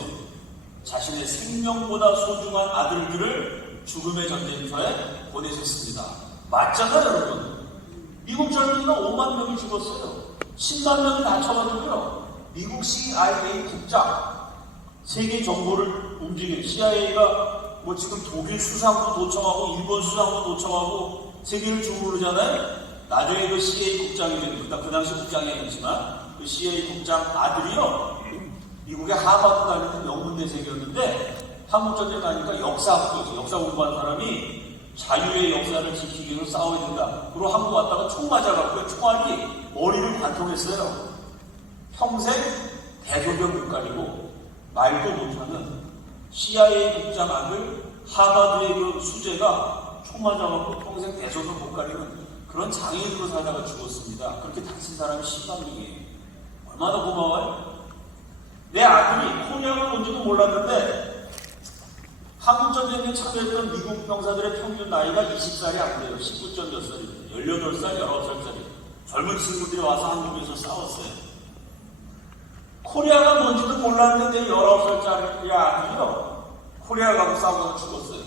자신의 생명보다 소중한 아들들을 죽음의 전쟁터에 보내셨습니다. 맞잖아요, 여러분? 미국 젊은이가 5만 명이 죽었어요. 10만 명이 다쳐가지고요. 미국 CIA 국장, 세계 정보를 움직인 CIA가 뭐 지금 독일 수상도 도청하고 일본 수상도 도청하고 세계를 주무르잖아요. 나중에 그 CIA 국장이 됩니다. 그 당시 국장이 아니지만 그 CIA 국장 아들이요. 미국의 하버드 다니는 명문대생이었는데 한국전쟁 가니까 역사학교에서 역사 공부한 사람이 자유의 역사를 지키기 위해서 싸워야 된다. 그리고 한국 왔다가 총 맞아갖고 총알이 머리를 관통했어요. 평생 대소변 못 가리고 말도 못하는 CIA 국장 아들 하버드의 그 수재가 총 맞아갖고 평생 대소변 못 가리는 그런 장애인으로 살다가 죽었습니다. 그렇게 다친 사람이 10만 명이에요. 얼마나 고마워요? 내 아들이 코리아가 뭔지도 몰랐는데 한국전쟁에 참여했던 미국 병사들의 평균 나이가 20살이 안 돼요. 19점 몇 살이에요. 18살, 19살짜리 젊은 친구들이 와서 한국에서 싸웠어요. 코리아가 뭔지도 몰랐는데 19살짜리 아들이요. 코리아 가고 싸우다가 죽었어요.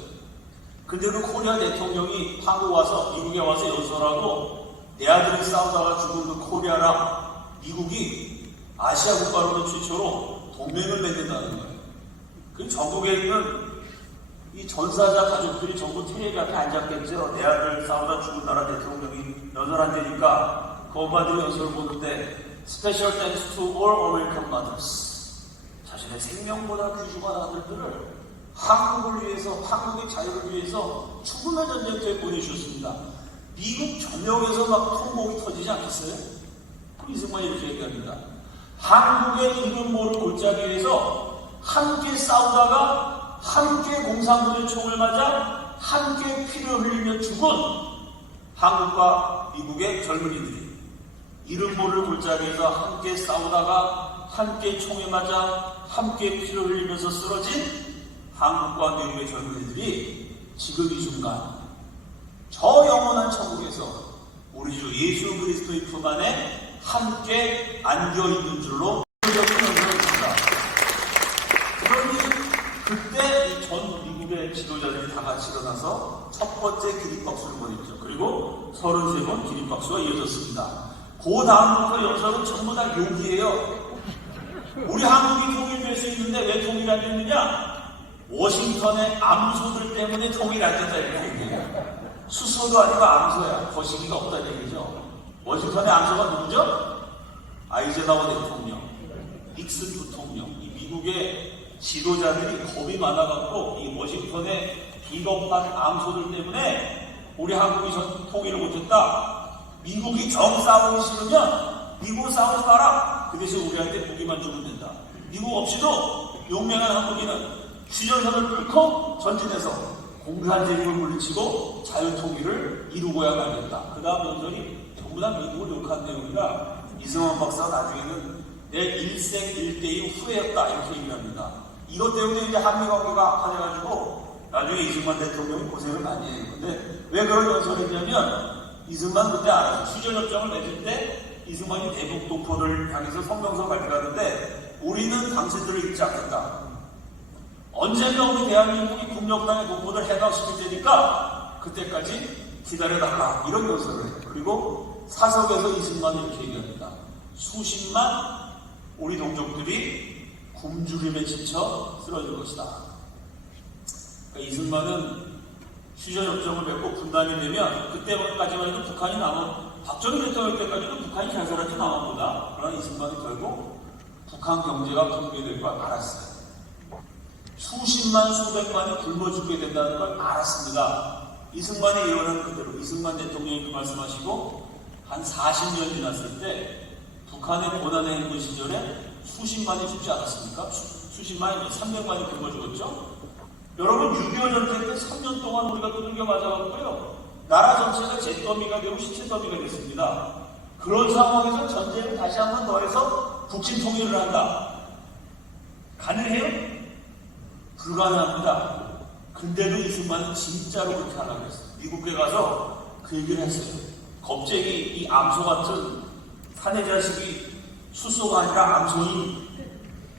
근데 그 코리아 대통령이 한국 와서 미국에 와서 연설하고 내 아들이 싸우다가 죽은 그 코리아랑 미국이 아시아 국가로는 최초로 동맹을 맺는다는 거예요. 그 전국에 있는 이 전사자 가족들이 전부 텔레비 앞에 앉았겠죠. 내 아들 싸우다 죽은 나라 대통령이 연설한다니까 그 엄마들이 연설을 보는데 Special thanks to all American mothers. 자신의 생명보다 귀중한 아들들을 한국을 위해서, 한국의 자유를 위해서 죽음의 전쟁터에 보내주셨습니다. 미국 전역에서 막 통곡이 터지지 않겠어요? 그 이승만 이렇게 얘기합니다. 한국의 이름 모를 골짜기에서 함께 싸우다가 함께 공산군의 총을 맞아 함께 피를 흘리며 죽은 한국과 미국의 젊은이들이 이름 모를 골짜기에서 함께 싸우다가 함께 총에 맞아 함께 피를 흘리면서 쓰러진 한국과 미국의 젊은이들이 지금 이 순간 저 영원한 천국에서 우리 주 예수 그리스도의 품 안에 함께 안겨있는 줄로 연설했습니다. 그러니 그때 이 전 미국의 지도자들이 다 같이 일어나서 첫 번째 기립박수를 보냈죠. 그리고 33번 기립박수가 이어졌습니다. 그 다음부터 연설은 전부 다 욕이에요. 우리 한국이 통일될 수 있는데 왜 통일 안 됐느냐? 워싱턴의 암소들 때문에 통일 안 됐다 이렇게 얘기해요. 수소도 아니고 암소야. 거시기가 없다는 얘기죠. 워싱턴의 암소가 누구죠? 아이젠하워 대통령, 닉슨 부통령. 이 미국의 지도자들이 겁이 많아갖고 이 워싱턴의 비겁한 암소들 때문에 우리 한국이 통일을 못했다. 미국이 정 싸우기 싫으면 미국 싸우지 마라. 그 대신 우리한테 무기만 주면 된다. 미국 없이도 용맹한 한국인은 휴전선을 뚫고 전진해서 공산 제국을 물리치고 자유통일을 이루고야 말겠다. 그 다음 연설이 전부 다 미국을 욕한 내용이라 이승만 박사가 나중에는 내 일생일대의 후회였다 이렇게 얘기합니다. 이것 때문에 이제 한미관계가 악화돼가지고 나중에 이승만 대통령이 고생을 많이 해요. 근데 왜 그런 연설을 했냐면 이승만 그때 알아서 휴전협정을 맺을 때 이승만이 대북 동포를 향해서 성명서 발표하는데 우리는 당신들을 잊지 않겠다. 언젠가 우리 대한민국이 국력당의 동포들 해방시킬 테니까 그때까지 기다려달라 이런 연설을 해요. 그리고 사석에서 이승만이 이렇게 얘기합니다. 수십만 우리 동족들이 굶주림에 지쳐 쓰러질 것이다. 그러니까 이승만은 휴전협정을 맺고 분단이 되면 그때까지만 해도 북한이 박정희 대통령 때까지도 북한이 잘 살았지 남아보다. 그러나 이승만이 결국 북한 경제가 붕괴될 걸 알았어요. 수십만 수백만이 굶어 죽게 된다는 걸 알았습니다. 이승만의 예언은 그대로 이승만 대통령이 그 말씀하시고 한 40년 지났을 때 북한의 고난의 행군 시절에 수십만이 죽지 않았습니까? 수십만이 300만이 굶어 죽었죠? 여러분 6.25 전쟁 때 3년 동안 우리가 두들겨 맞아갖고요 나라 전체가 잿더미가 되고 시체더미가 됐습니다. 그런 상황에서 전쟁을 다시 한 번 더해서 북진 통일을 한다. 가능해요? 불가능합니다. 근데도 이승만은 진짜로 그렇게 하려고 했어요. 미국에 가서 그 얘기를 했어요. 겁쟁이 이 암소 같은 사내 자식이 수소가 아니라 암소인.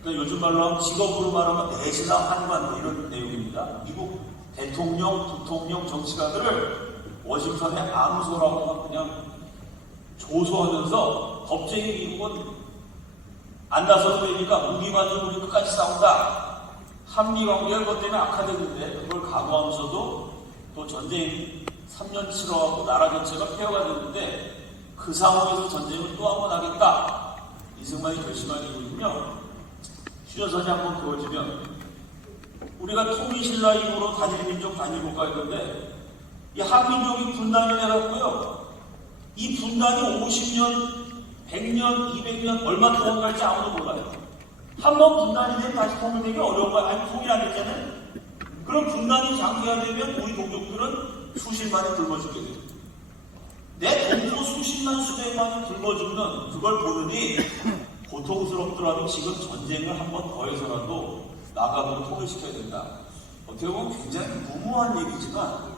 그러니까 요즘 말로 하면 직업으로 말하면 내신랑 한관 뭐 이런 내용입니다. 미국 대통령, 부통령, 정치가들을 워싱턴의 암소라고 그냥 조소하면서 겁쟁이 미국은 안 나서도 되니까 무기만 들고 우리 끝까지 싸운다. 한미관계가 그것 때문에 악화됐는데 그걸 각오하면서도 또 전쟁 3년 치러갖고 나라 전체가 폐허가 됐는데 그 상황에서 전쟁을 또 한 번 하겠다. 이승만이 결심한 이유는요. 휴전선이 한번 그어지면 우리가 통일신라임으로 단일민족 단일국가 이건데 이 한민족이 분단이 돼갖고요. 이 분단이 50년, 100년, 200년 얼마 동안 갈지 아무도 몰라요. 한번 분단이 되면 다시 통일되기 어려운 거야. 아니 통일 안 됐잖아요. 그럼 분단이 장기화되면 우리 동족들은 수십만이 굶어 죽게 돼요. 내 동족 수십만 수백만이 굶어 죽는 그걸 보느니 고통스럽더라도 지금 전쟁을 한 번 더 해서라도 나가고 통일시켜야 된다. 어떻게 보면 굉장히 무모한 얘기지만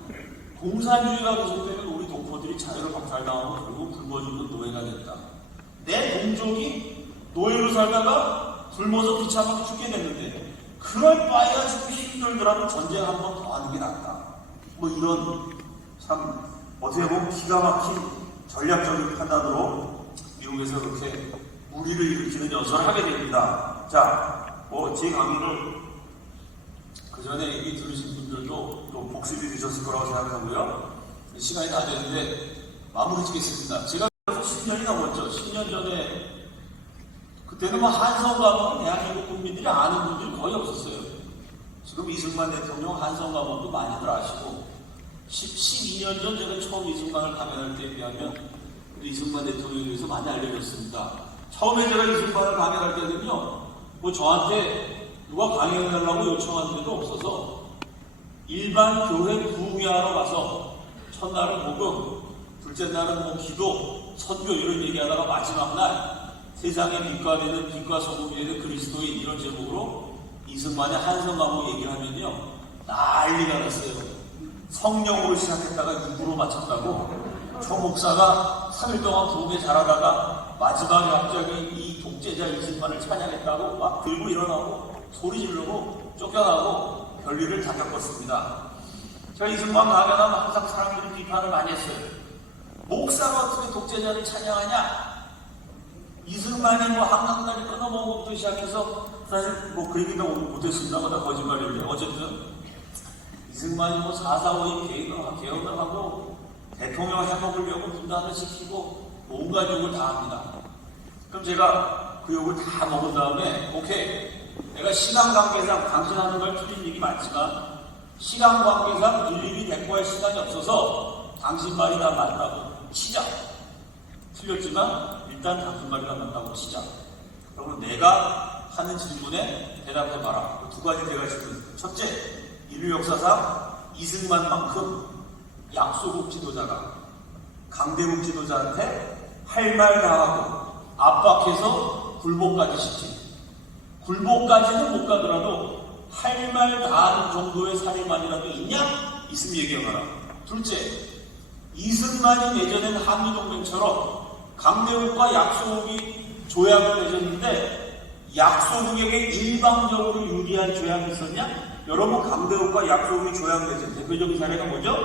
공산주의가 계속되면 우리 동포들이 자유를 박탈당하고 결국 굶어 죽는 노예가 된다. 내 동족이 노예로 살다가 굶어서 비참하게 죽게 됐는데 그럴 바에야 지금 힘들더라도 전쟁 한 번 더 하는 게 낫다. 뭐 이런 참 어떻게 보면 기가 막힌 전략적인 판단으로 미국에서 그렇게 무리를 일으키는 연설을 하게 됩니다. 자, 제 강의를 그 전에 얘기 들으신 분들도 또 복습이 되셨을 거라고 생각하고요. 시간이 다 됐는데 마무리 짓겠습니다. 제가 10년이 넘었죠. 10년 전에 그때는 뭐 한성 가문은 대한민국 국민들이 아는 분들이 거의 없었어요. 지금 이승만 대통령 한성 가문도 많이들 아시고 12년 전 제가 처음 이승만을 감행할 때에 비하면 우리 이승만 대통령에 대해서 많이 알려졌습니다. 처음에 제가 이승만을 감행할 때는요. 뭐 저한테 누가 강행해달라고 요청한 데도 없어서 일반 교회 부흥회하러 가서 첫날은 복음, 둘째 날은 뭐 기도, 선교 이런 얘기하다가 마지막 날 세상의 빛과 되는 빛과 소금이 되는 그리스도인 이런 제목으로 이승만의 한성가문 얘기를 하면요 난리가 났어요. 성령으로 시작했다가 육으로 마쳤다고 초 목사가 3일 동안 부흥회 잘하다가 마지막에 갑자기 이 독재자 이승만을 찬양했다고 막 들고 일어나고 소리 지르고 쫓겨나고 별일을 다 겪었습니다. 제가 이승만 강연하면 항상 사람들이 비판을 많이 했어요. 목사가 어떻게 독재자를 찬양하냐? 이승만이 뭐 한강다리 끊어먹은 것부터 시작해서 사실 뭐 그 얘기도 못했습니다. 다 거짓말인데 어쨌든 이승만이 뭐 4.4.5인 개혁을 하고 대통령 해먹으려고 분단을 시키고 온갖 욕을 다 합니다. 그럼 제가 그 욕을 다 먹은 다음에 오케이 내가 시간 관계상 당신하는 걸 틀린 얘기 많지만 시간 관계상 일일이 대꾸할 시간이 없어서 당신 말이 다 맞다고 치자. 틀렸지만 일단 당신 말이 다 맞다고 치자. 그러면 내가 하는 질문에 대답해봐라. 두 가지 내가 질문. 첫째, 인류 역사상 이승만만큼 약소국 지도자가 강대국 지도자한테 할 말 다 하고 압박해서 굴복까지 시킨 굴복까지는 못 가더라도 할 말 다 하는 정도의 사례만이라도 있냐? 있으면 얘기해봐라. 둘째, 이승만이 내전엔 한미동맹처럼 강대국과 약소국이 조약을 맺었는데 약소국에게 일방적으로 유리한 조약이 있었냐? 여러분 강대국과 약소국이 조약 맺은 대표적인 사례가 뭐죠?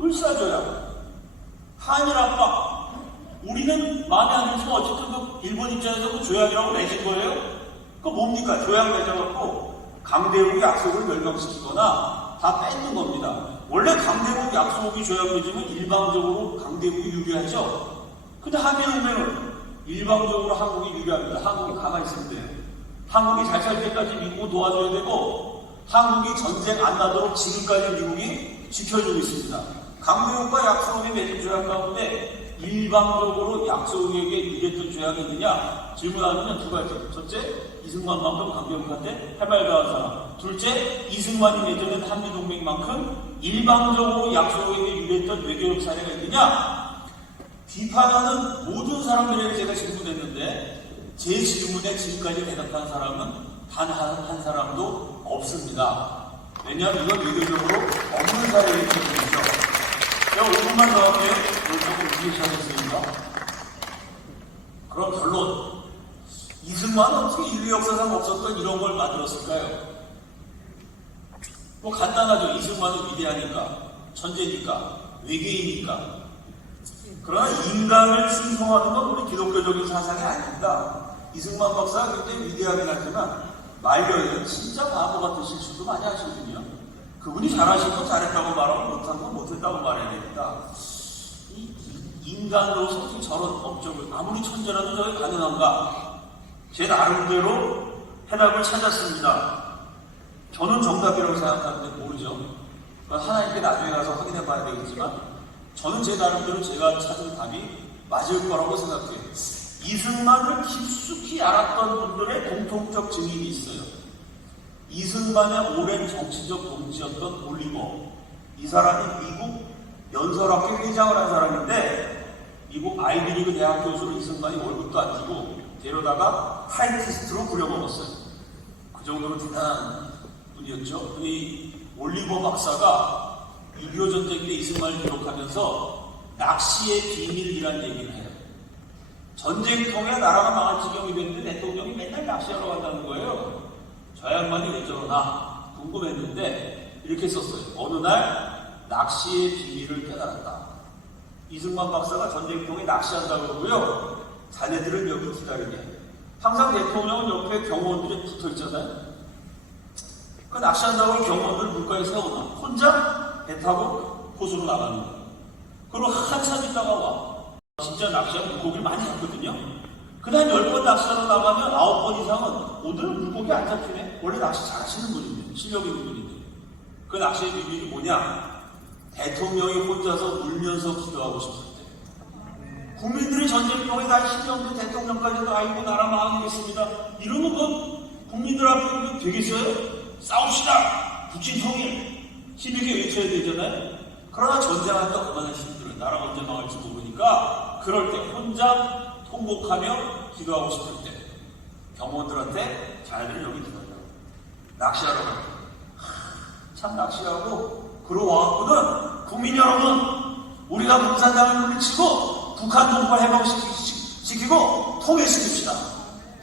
을사조약. 한일 압박. 우리는 마음에 안 들지만 어쨌든 그 일본 입장에서 그 조약이라고 맺은 거예요. 그 뭡니까? 조약 맺어갖고 강대국이 약소국을 멸망시키거나 다 뺏는 겁니다. 원래 강대국 약소국이 조약 맺으면 일방적으로 강대국이 유리하죠. 근데 한미동맹은 일방적으로 한국이 유리합니다. 한국이 가만히 있으면 돼요. 한국이 잘 살 때까지 미국은 도와줘야 되고 한국이 전쟁 안 나도록 지금까지 미국이 지켜주고 있습니다. 강대국과 약소국이 맺은 조약 가운데 일방적으로 약소국에게 유리했던 조약이 있느냐? 질문하면 두 가지. 첫째, 이승만만큼 강대국한테 할 말 다 한 사람. 둘째, 이승만이 맺어낸 한미동맹만큼 일방적으로 약소국에게 유리했던 외교력 사례가 있느냐? 비판하는 모든 사람들에게 제가 질문했는데 제 질문에 지금까지 대답한 사람은 단 한 사람도 없습니다. 왜냐하면 이건 외교적으로 없는 사례이기 때문이죠. 제가 5분만 더 할게요. 오늘 조금 유익하겠습니다. 그럼 결론. 이승만은 어떻게 인류 역사상 없었던 이런 걸 만들었을까요? 뭐 간단하죠. 이승만은 위대하니까, 천재니까, 외계인이니까. 그러나 인간을 숭송하는 건 우리 기독교적인 사상이 아닙니다. 이승만 박사가 굉장히 위대하긴 하지만 말년에 진짜 바보 같은 실수도 많이 하시거든요. 그분이 잘하신 건 잘했다고 말하고 못한 건 못했다고 말해야 됩니다. 인간으로서 어떻게 저런 업적을 아무리 천재라도 저게 가능한가? 제 나름대로 해답을 찾았습니다. 저는 정답이라고 생각하는데 모르죠. 하나님께 나중에 가서 확인해 봐야 되겠지만 저는 제 나름대로 제가 찾은 답이 맞을 거라고 생각해요. 이승만을 깊숙이 알았던 분들의 공통적 증인이 있어요. 이승만의 오랜 정치적 동지였던 올리버. 이 사람이 미국 연설학회 회장을 한 사람인데 미국 아이비리그 대학 교수로 이승만이 월급도 안 주고 데려다가 타이티스트로 부려먹었어요. 그 정도로 대단한 분이었죠. 이 올리버 박사가 6.25 전쟁 때 이승만을 기록하면서 낚시의 비밀이라는 얘기를 해요. 전쟁통에 나라가 망할 지경이 됐는데 대통령이 맨날 낚시하러 간다는 거예요. 저 양반이 왜 저러나 궁금했는데 이렇게 썼어요. 어느 날 낚시의 비밀을 깨달았다. 이승만 박사가 전쟁통에 낚시한다고 그러고요. 자네들은 여기 기다리게. 항상 대통령은 옆에 경호원들이 붙어있잖아요. 그 낚시한다고 경호원들 물가에 세워놔. 혼자 배 타고 호수로 나가는 거예요. 그리고 한참 있다가 와. 진짜 낚시하면 물고기를 많이 잡거든요. 그다음 10번 낚시하러 나가면 9번 이상은 오늘 물고기 안 잡히네. 원래 낚시 잘하시는 분인데, 실력 있는 분인데. 그 낚시의 비밀이 뭐냐? 대통령이 혼자서 울면서 기도하고 싶을 때. 국민들이 전쟁통에 다 힘이 없는 대통령까지도 아이고 나라 망하겠습니다. 이러는 건 국민들 앞에 되겠어요? 싸웁시다! 북진 통일! 힘있게 외쳐야 되잖아요? 그러나 전쟁한다 그만하시는 분들은 나라가 언제 망할지 모르니까 그럴 때 혼자 통곡하며 기도하고 싶을 때 경호원들한테 자네들 여기 기다려. 낚시하러 갈 때. 참 낚시하고 그러고 와갖고는 국민 여러분 우리가共产당을 물리치고 북한 동포 해방시키고 통일시킵시다.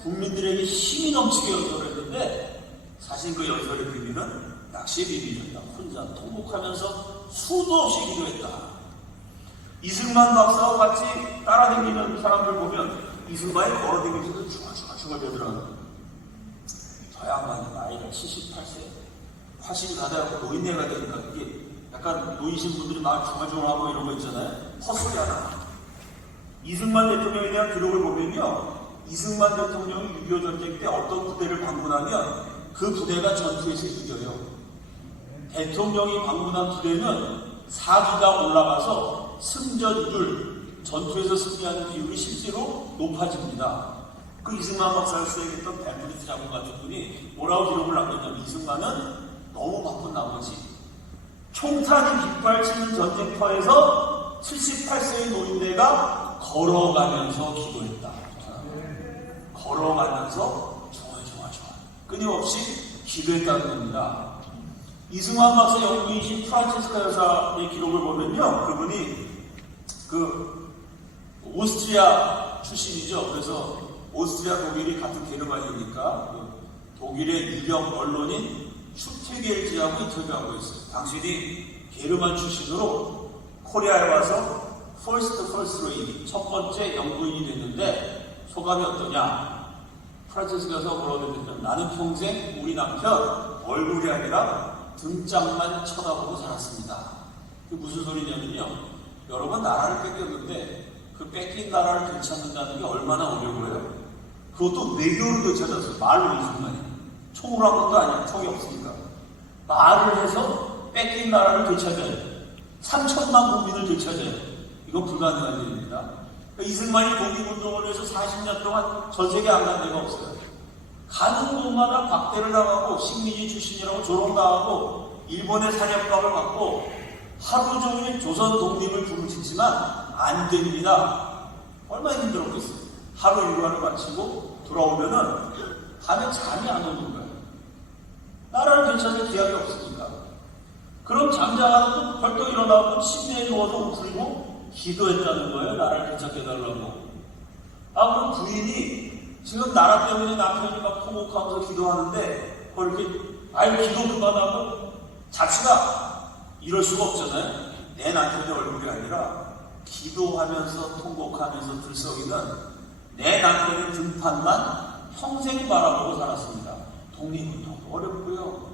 국민들에게 힘이 넘치게 연설을 했는데 사실 그 연설의 비밀은 낚시의 비밀이었다. 혼자 통곡하면서 수도 없이 기도했다. 이승만 박사와 같이 따라다니는 사람들 보면 이승만이 걸어다니면서 중얼중얼대더라고요. 저 양반이 나이가 78세, 80이 다 돼갖고 노인네가 되니까 이게 약간 노이신 분들이 막 중얼중얼하고 이런 거 있잖아요. 헛소리 하나. 이승만 대통령에 대한 기록을 보면요. 이승만 대통령이 6.25 전쟁 때 어떤 부대를 방문하면 그 부대가 전투에서 이겨요. 대통령이 방문한 부대는 4기가 올라가서 승전율, 전투에서 승리하는 비율이 실제로 높아집니다. 그 이승만 박사를 수행했던 벤프리트 장군 같은 분이 뭐라고 기록을 남겼냐면 이승만은 너무 바쁜 나머지 총탄이 빗발치는 전쟁터에서 78세의 노인네가 걸어가면서 기도했다. 걸어가면서 좋아 끊임없이 기도했다는 겁니다. 이승만 박사 영부인신 프란체스카 여사의 기록을 보면요. 그분이 오스트리아 출신이죠. 그래서 오스트리아 독일이 같은 게르만이니까 독일의 유력 언론인 슈테겔지하고 인터뷰하고 있어요. 당신이 게르만 출신으로 코리아에 와서 퍼스트 레이디 첫 번째 영부인이 됐는데 소감이 어떠냐? 프란체스카에서 뭐라고 했냐면 나는 평생 우리 남편 얼굴이 아니라 등짝만 쳐다보고 살았습니다. 그게 무슨 소리냐면요. 여러분 나라를 뺏겼는데 그 뺏긴 나라를 되찾는다는 게 얼마나 어려워요. 그것도 외교로 되찾았어요. 말로 이승만이. 총으로 한 것도 아니야. 총이 없으니까. 말을 해서 뺏긴 나라를 되찾아요. 3천만 국민을 되찾아요. 이건 불가능한 일입니다. 이승만이 독립운동을 위해서 40년 동안 전 세계 안 간 데가 없어요. 가는 곳마다 박대를 당하고 식민지 출신이라고 조롱당하고 일본의 사냥감을 받고 하루 종일 조선 독립을 부르짖지만 안 됩니다. 얼마나 힘들었겠어요. 하루 일과를 마치고 돌아오면은 밤에 잠이 안 오는 거예요. 나라를 괜찮을 기약이 없으니까. 그럼 장자가 또 벌떡 일어나고 침대에 누워서 웅크리고 기도했다는 거예요. 나라를 괜찮게 해달라고. 그럼 부인이 지금 나라 때문에 남편이 막 통곡하면서 기도하는데 그렇게 기도 그만하고 잡시다. 이럴 수가 없잖아요. 내 남편의 얼굴이 아니라 기도하면서 통곡하면서 들썩이는 내 남편의 등판만 평생 바라보고 살았습니다. 독립운동도 어렵고요.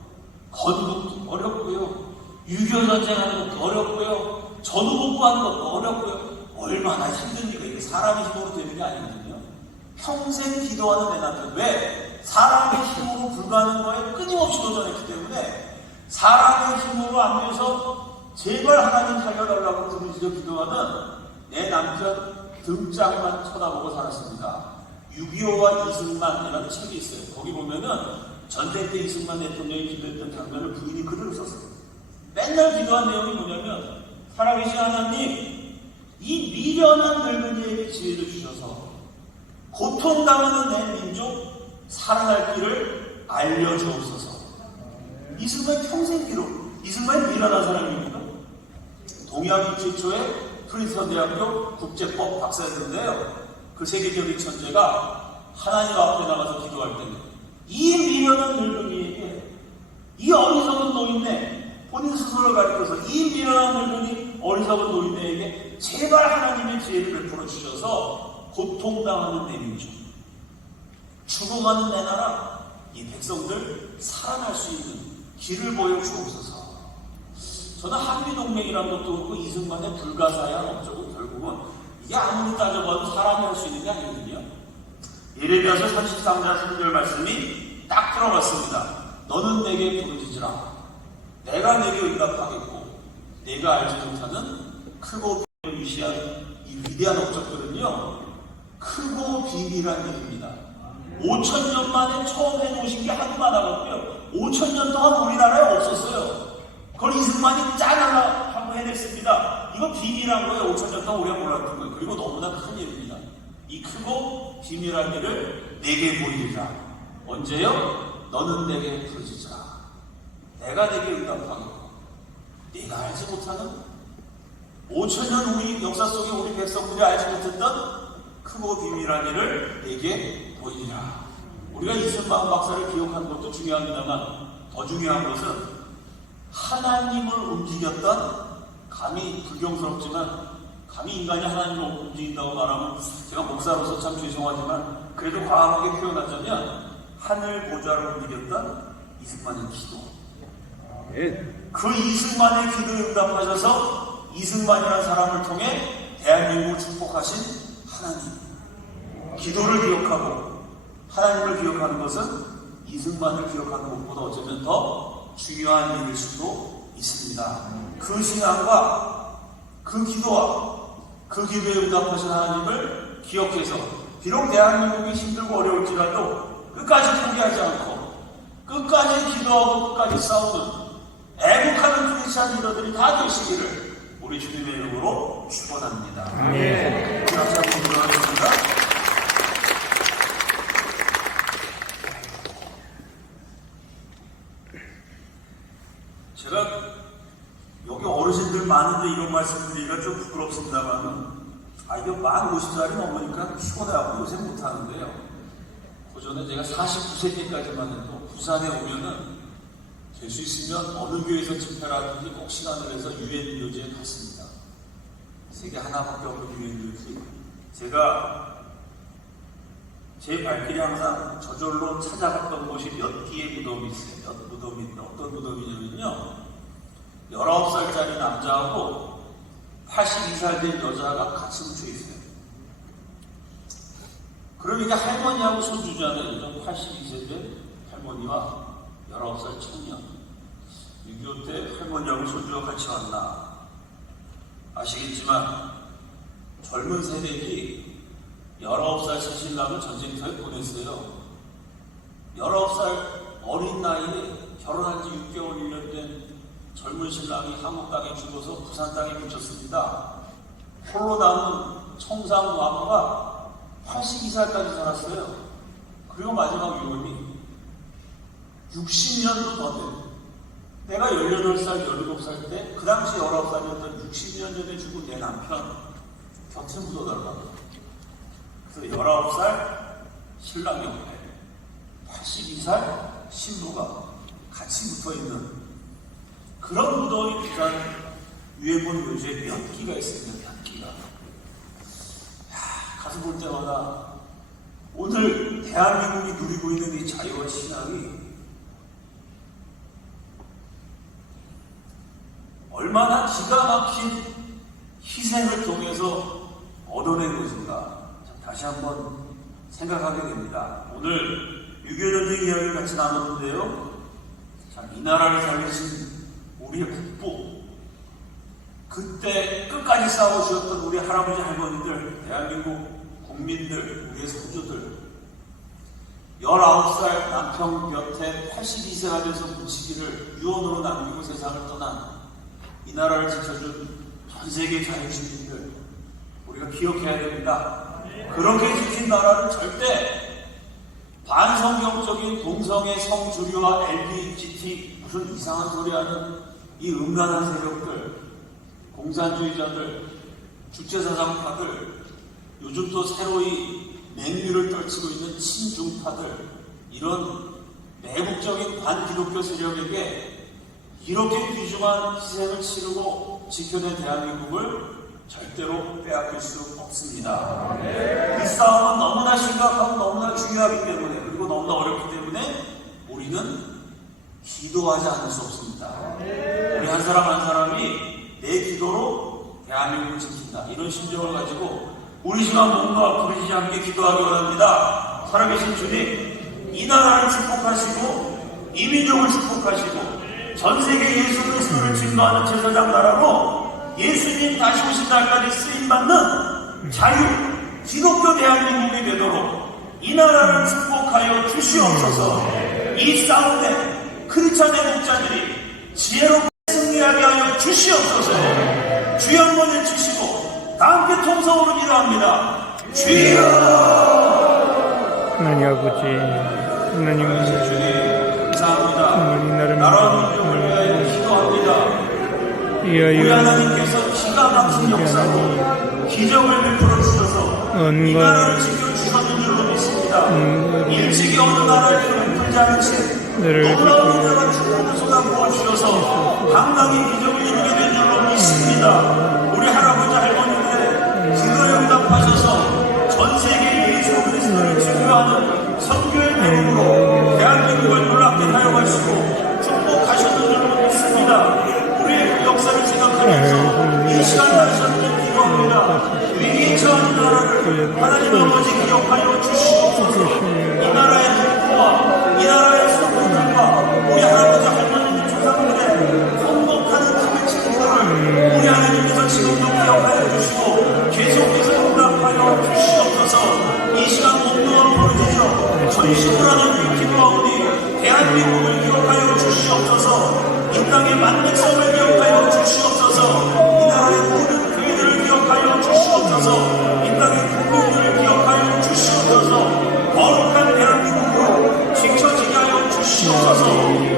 건국도 어렵고요. 6.25 전쟁하는 것도 어렵고요. 전후 복구하는 것도 어렵고요. 얼마나 힘듭니까? 이게 사람의 힘으로 되는 게 아니거든요. 평생 기도하는 내 남편. 왜? 사람의 힘으로 불가능한 거에 끊임없이 도전했기 때문에 사람의 힘으로 안 돼서 제발 하나님 살려달라고 부르짖어 기도하는 내 남편 등짝만 쳐다보고 살았습니다. 6.25와 이승만이라는 책이 있어요. 거기 보면은 전쟁 때 이승만 대통령이 기도했던 장면을 부인이 그대로 썼어요. 맨날 기도한 내용이 뭐냐면 살아계신 하나님, 이 미련한 늙은이에게 지혜를 주셔서 고통당하는 내 민족 살아날 길을 알려주옵소서. 이승만 평생 기도. 이승만이 미련한 사람입니다. 동양 최초의 프린스턴 대학교 국제법 박사였는데요. 그 세계적인 천재가 하나님 앞에 나가서 기도할 때는 이 미련한 늙은이에게, 이 어리석은 노인네, 본인 스스로를 가리켜서 이 미련한 늙은이 어리석은 노인네에게 제발 하나님의 지혜를 베풀어 주셔서 고통당하는 내 민족, 죽어가는 내 나라, 이 백성들 살아날 수 있는 길을 보여주옵소서. 저는 한미동맹이라는 것도 그렇고 이승만의 불가사의한 업적은 결국은 이게 아무리 따져봐도 사람이 할 수 있는 게 아니거든요. 예레미야서 33장 3절 말씀이 딱 들어갔습니다. 너는 내게 부르짖으라. 내가 내게 응답하겠고 내가 알지 못하는 크고 위시한 이 위대한 업적들은요, 크고 비밀한 일입니다. 5,000년 만에 처음 해놓으신 게 하나만 하거든요. 5,000년 동안 우리나라에 없었어요. 그걸 이승만이 짠 하나 한번 해냈습니다. 이거 비밀한 거예요. 5,000년 동안 우리가 몰랐던 거예요. 그리고 너무나 큰 일입니다. 이 크고 비밀한 일을 내게 보이리라. 언제요? 너는 내게 부르짖으라. 내가 내게 응답하겠고 네가 알지 못하는 5,000년 우리 역사 속에 우리 백성들이 알지 못했던 크고 비밀한 일을 내게 보이리라. 우리가 이승만 박사를 기억하는 것도 중요합니다만 더 중요한 것은 하나님을 움직였던, 감히 불경스럽지만 감히 인간이 하나님을 움직인다고 말하면 제가 목사로서 참 죄송하지만 그래도 과감하게 표현하자면 하늘 보좌를 움직였던 이승만의 기도. 그 이승만의 기도에 응답하셔서 이승만이라는 사람을 통해 대한민국을 축복하신 하나님. 기도를 기억하고 하나님을 기억하는 것은 이승만을 기억하는 것보다 어쩌면 더 중요한 일일 수도 있습니다. 그 신앙과 그 기도와 그 기도에 응답하신 하나님을 기억해서 비록 대한민국이 힘들고 어려울지라도 끝까지 포기하지 않고 끝까지 기도하고 끝까지 싸우는 애국하는 크리스찬 리더들이 다 되시기를 우리 주님의 이름으로 축원합니다. 네. 다시 한번 기도하겠습니다. 제가 여기 어르신들 많은데 이런 말씀 드리기가 좀 부끄럽습니다만은 이거 만 50살이 넘으니까 피곤해하고 요새 못하는데요. 그 전에 제가 49세 때까지만 해도 부산에 오면은 될 수 있으면 어느 교회에서 집회라든지 꼭 시간을 내서 유엔 묘지에 갔습니다. 세계 하나밖에 없는 유엔 묘지. 제가 제 발길이 항상 저절로 찾아갔던 곳이 몇 개의 무덤이 있어요. 몇 무덤인데 어떤 무덤이냐면요, 19살짜리 남자하고 82살 된 여자가 같이 묻혀 있어요. 그럼 이게 할머니하고 손주잖아요. 82세 된 할머니와 19살 청년. 6.25 때 할머니하고 손주가 같이 왔나 아시겠지만 젊은 세대기 19살 새 신랑을 전쟁터에 보냈어요. 19살 어린 나이에 결혼한 지 6개월 1년 된 젊은 신랑이 한국 땅에 죽어서 부산 땅에 묻혔습니다. 홀로 남은 청상노아가 82살까지 살았어요. 그리고 마지막 유언이 60년도 더 된, 내가 18살, 17살 때, 그 당시 19살이었던 60년 전에 죽은 내 남편 곁에 묻어달라고. 그래서 19살 신랑 옆에 82살 신부가 같이 붙어있는 그런 무더위 비단 위에 본 요지에 몇 기가 있습니다. 몇 기가. 가서 볼 때마다 오늘 대한민국이 누리고 있는 이 자유와 신앙이 얼마나 기가 막힌 희생을 통해서 얻어낸 것인가 다시 한번 생각하게 됩니다. 오늘 6.25 전쟁 이야기를 같이 나눴는데요. 이 나라를 살리신 우리의 국부, 그때 끝까지 싸우셨던 우리 할아버지 할머니들, 대한민국 국민들, 우리의 선조들, 19살 남편 곁에 82세가 돼서 묻히기를 유언으로 남기고 세상을 떠난 이 나라를 지켜준 전 세계 자유시민들, 우리가 기억해야 됩니다. 그렇게 지킨 나라를 절대 반성경적인 동성애 성주류와 LGBT 무슨 이상한 소리 하는 이 음란한 세력들, 공산주의자들, 주체사상파들, 요즘 또 새로이 맹류를 떨치고 있는 친중파들, 이런 내국적인 반기독교 세력에게 이렇게 귀중한 희생을 치르고 지켜낸 대한민국을 절대로 빼앗길 수 없습니다. 이 싸움은 너무나 심각하고 너무나 중요하기 때문에, 그리고 너무나 어렵기 때문에 우리는 기도하지 않을 수 없습니다. 우리 한 사람 한 사람이 내 기도로 대한민국을 지킨다, 이런 심정을 가지고 우리 시간 몸과 부르시지 않게 기도하기 원합니다. 살아계신 주님, 이 나라를 축복하시고 이 민족을 축복하시고 전 세계 예수 그리스도를 증거하는 제사장 나라로 예수님 다시 오신 날까지 쓰임받는 자유, 기독교 대한민국이 되도록 이 나라를 축복하여 주시옵소서. 이 싸움에 크리스찬 애국자들이 지혜롭게 승리하게 하여 주시옵소서. 주여 한번 해주시고 다 함께 통성으로 기도합니다. 주여! 하나님 아버지, 하나님 주님 감사합니다. 하나님 나라를 나라와 민족을 위하여 기도합니다. 우리 하나님께서 기가 막힌 역사로 기적을 베풀어 주셔서 이 나라를 지켜주셨는 줄로 믿습니다. 일찍이 어느 나라에도 베풀지 않은 채 너무나 은혜가 축복을 쏟아부어 주셔서 당당히 기적을 이루게 된 줄로 믿습니다. 우리 할아버지 할머니들의 기도에 응답하셔서 전 세계 예수 그리스도를 증거하는 선교의 내용으로 대한민국을 놀랍게 사용하시고 축복하셨는 줄로 믿습니다. 우리의 그 역사를 생각하면서 이 시간을 하셨는 기도합니다. 위기에 처한 나라를 하나님 아버지 기억하여 주시옵소서. 이 나라의 국부와 이 나라의 수도들과 우리 할아버지 할머니들 조상들의 통곡하는 가르치는 기도를 우리 하나님께서 지금도 기억하여 주시고 계속해서 응답하여 주시옵소서. 이 시간 몸도와 부르짖어 전심을 하는 기도하오니 대한민국을 기억하여 주시옵소서. 이 땅의 만백성을 기억하여 주시옵소서. 이 나라의 모든 교회들을 기억하여 주시옵소서. 이 땅의 국민들을 기억하여 주시옵소서. 거룩한 대한민국으로 지켜지게 하여 주시옵소서.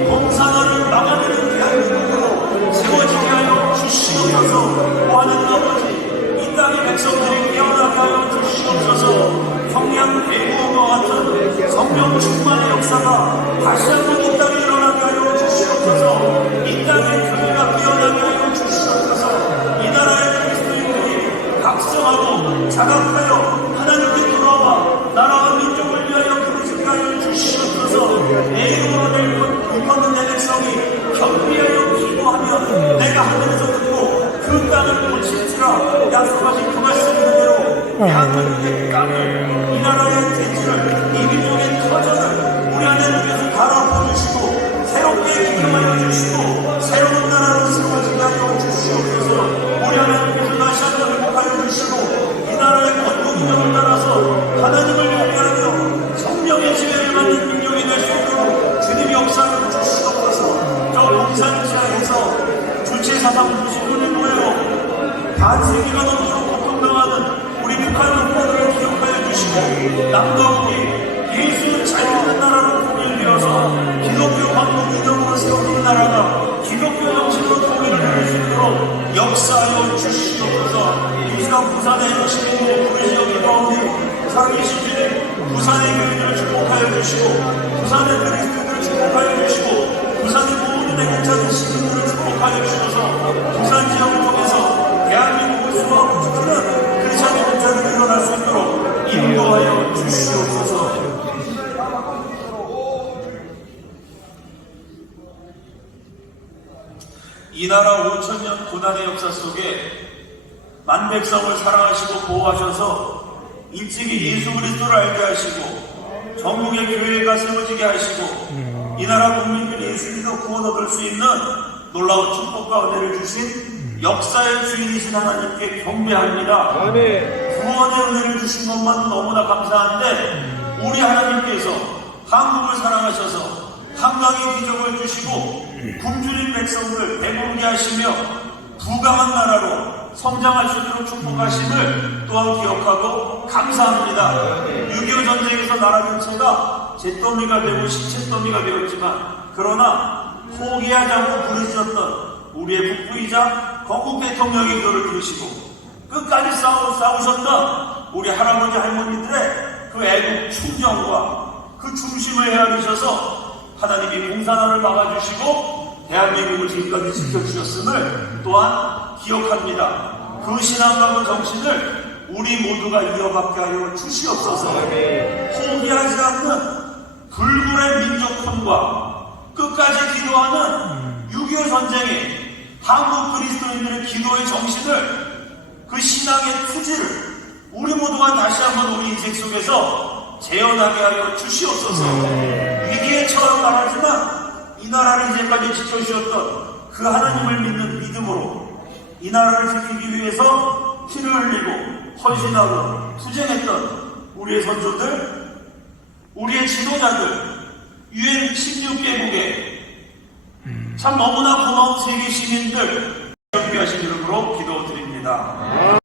공산화를 막아내는 대한민국으로 세워지게 하여 주시옵소서. 하나님 아버지, 이 땅의 백성들이 깨어나게 하여 주시옵소서. 평양 대구와 같은 성령 충만의 역사가 다시 한번 이 땅에 일어나게 하여 주시옵소서. 이 땅의 교회가 깨어나게 하여 주시옵소서. 이 나라의 그리스도인들이 각성하고 자각하여 하나님께 돌아와 나라와 민족을 위하여 부르짖게 하여 주시옵소서. 내 이름으로 일컫는 내 백성이 경비하여 기도하면 내가 하늘에서 듣고 그 땅을 고칠지라 약속하신 그 말씀 그대로 대한민국의 땅을, 이 나라의 대지를, 이 민족의 터전을 우리 하나님께서 갈아엎어주시고 새롭게 기념하여 주시고 새로운 나라로 세워지게 하여 주시옵소서. 우리 하나님께서 다시 한번 회복하여 주시고 이 나라의 건국 기념을 따라서 하나님을 경배하며 성령의 지혜를 받는 민족이 될 수 있도록 주님이 역사를 주시옵소서. 저 공산지하에서 주체사상 90분을 모여 반세기가 넘도록 남과 북이 예수 자유의 나라로 통일되어서 기독교 황국 이념으로 세워진 나라가 기독교 정신으로 통일을 이룰 수 있도록 역사하여 주시옵소서. 이 시간 부산의 시민들의 부르짖기 가운데 살아계신 주님, 부산의 교회들을 축복하여 주시고 부산의 그리스도들을 축복하여 주시고 부산의 모든 애국자들 시민들을 축복하여 주셔서 부산 지역을 통해서 대한민국을 수호하고 지키는 크리스찬 목자들이 일어날 수 있도록 인도하여 주시옵소서. 이 나라 5천년 고난의 역사 속에 만백성을 사랑하시고 보호하셔서 일찍이 예수 그리스도를 알게 하시고 전국의 교회가 세워지게 하시고 이 나라 국민들이 예수 믿어 구원 얻을 수 있는 놀라운 축복과 은혜를 주신 역사의 주인이신 하나님께 경배합니다. 구원의 은혜를 주신 것만 너무나 감사한데 우리 하나님께서 한국을 사랑하셔서 한강의 기적을 주시고 굶주린 백성들 배부르게 하시며 부강한 나라로 성장할 수 있도록 축복하심을 또한 기억하고 감사합니다. 6.25 전쟁에서 나라 전체가 잿더미가 되고 식채더미가 되었지만 그러나 포기하지 않고 부르짖었던 우리의 국부이자 건국 대통령의 기도를 들으시고 끝까지 싸우셨던 우리 할아버지 할머니들의 그 애국 충정과 그 중심을 헤아리셔서 하나님이 공산화를 막아주시고 대한민국을 지금까지 지켜주셨음을 또한 기억합니다. 그 신앙과 그 정신을 우리 모두가 이어받게 하여 주시옵소서. 포기하지 않는 불굴의 민족혼과 끝까지 기도하는 6.25 전쟁에 한국 그리스도인들의 기도의 정신을 그 신앙의 투지를 우리 모두가 다시 한번 우리 인생 속에서 재현하게 하여 주시옵소서. 위기에 처한 나라지만 이 나라를 이제까지 지켜주셨던 그 하나님을 믿는 믿음으로 이 나라를 지키기 위해서 피를 흘리고 헌신하고 투쟁했던 우리의 선조들, 우리의 지도자들, UN 16개국에 참 너무나 고마운 세계 시민들, 연비하신 이름으로 기도드립니다.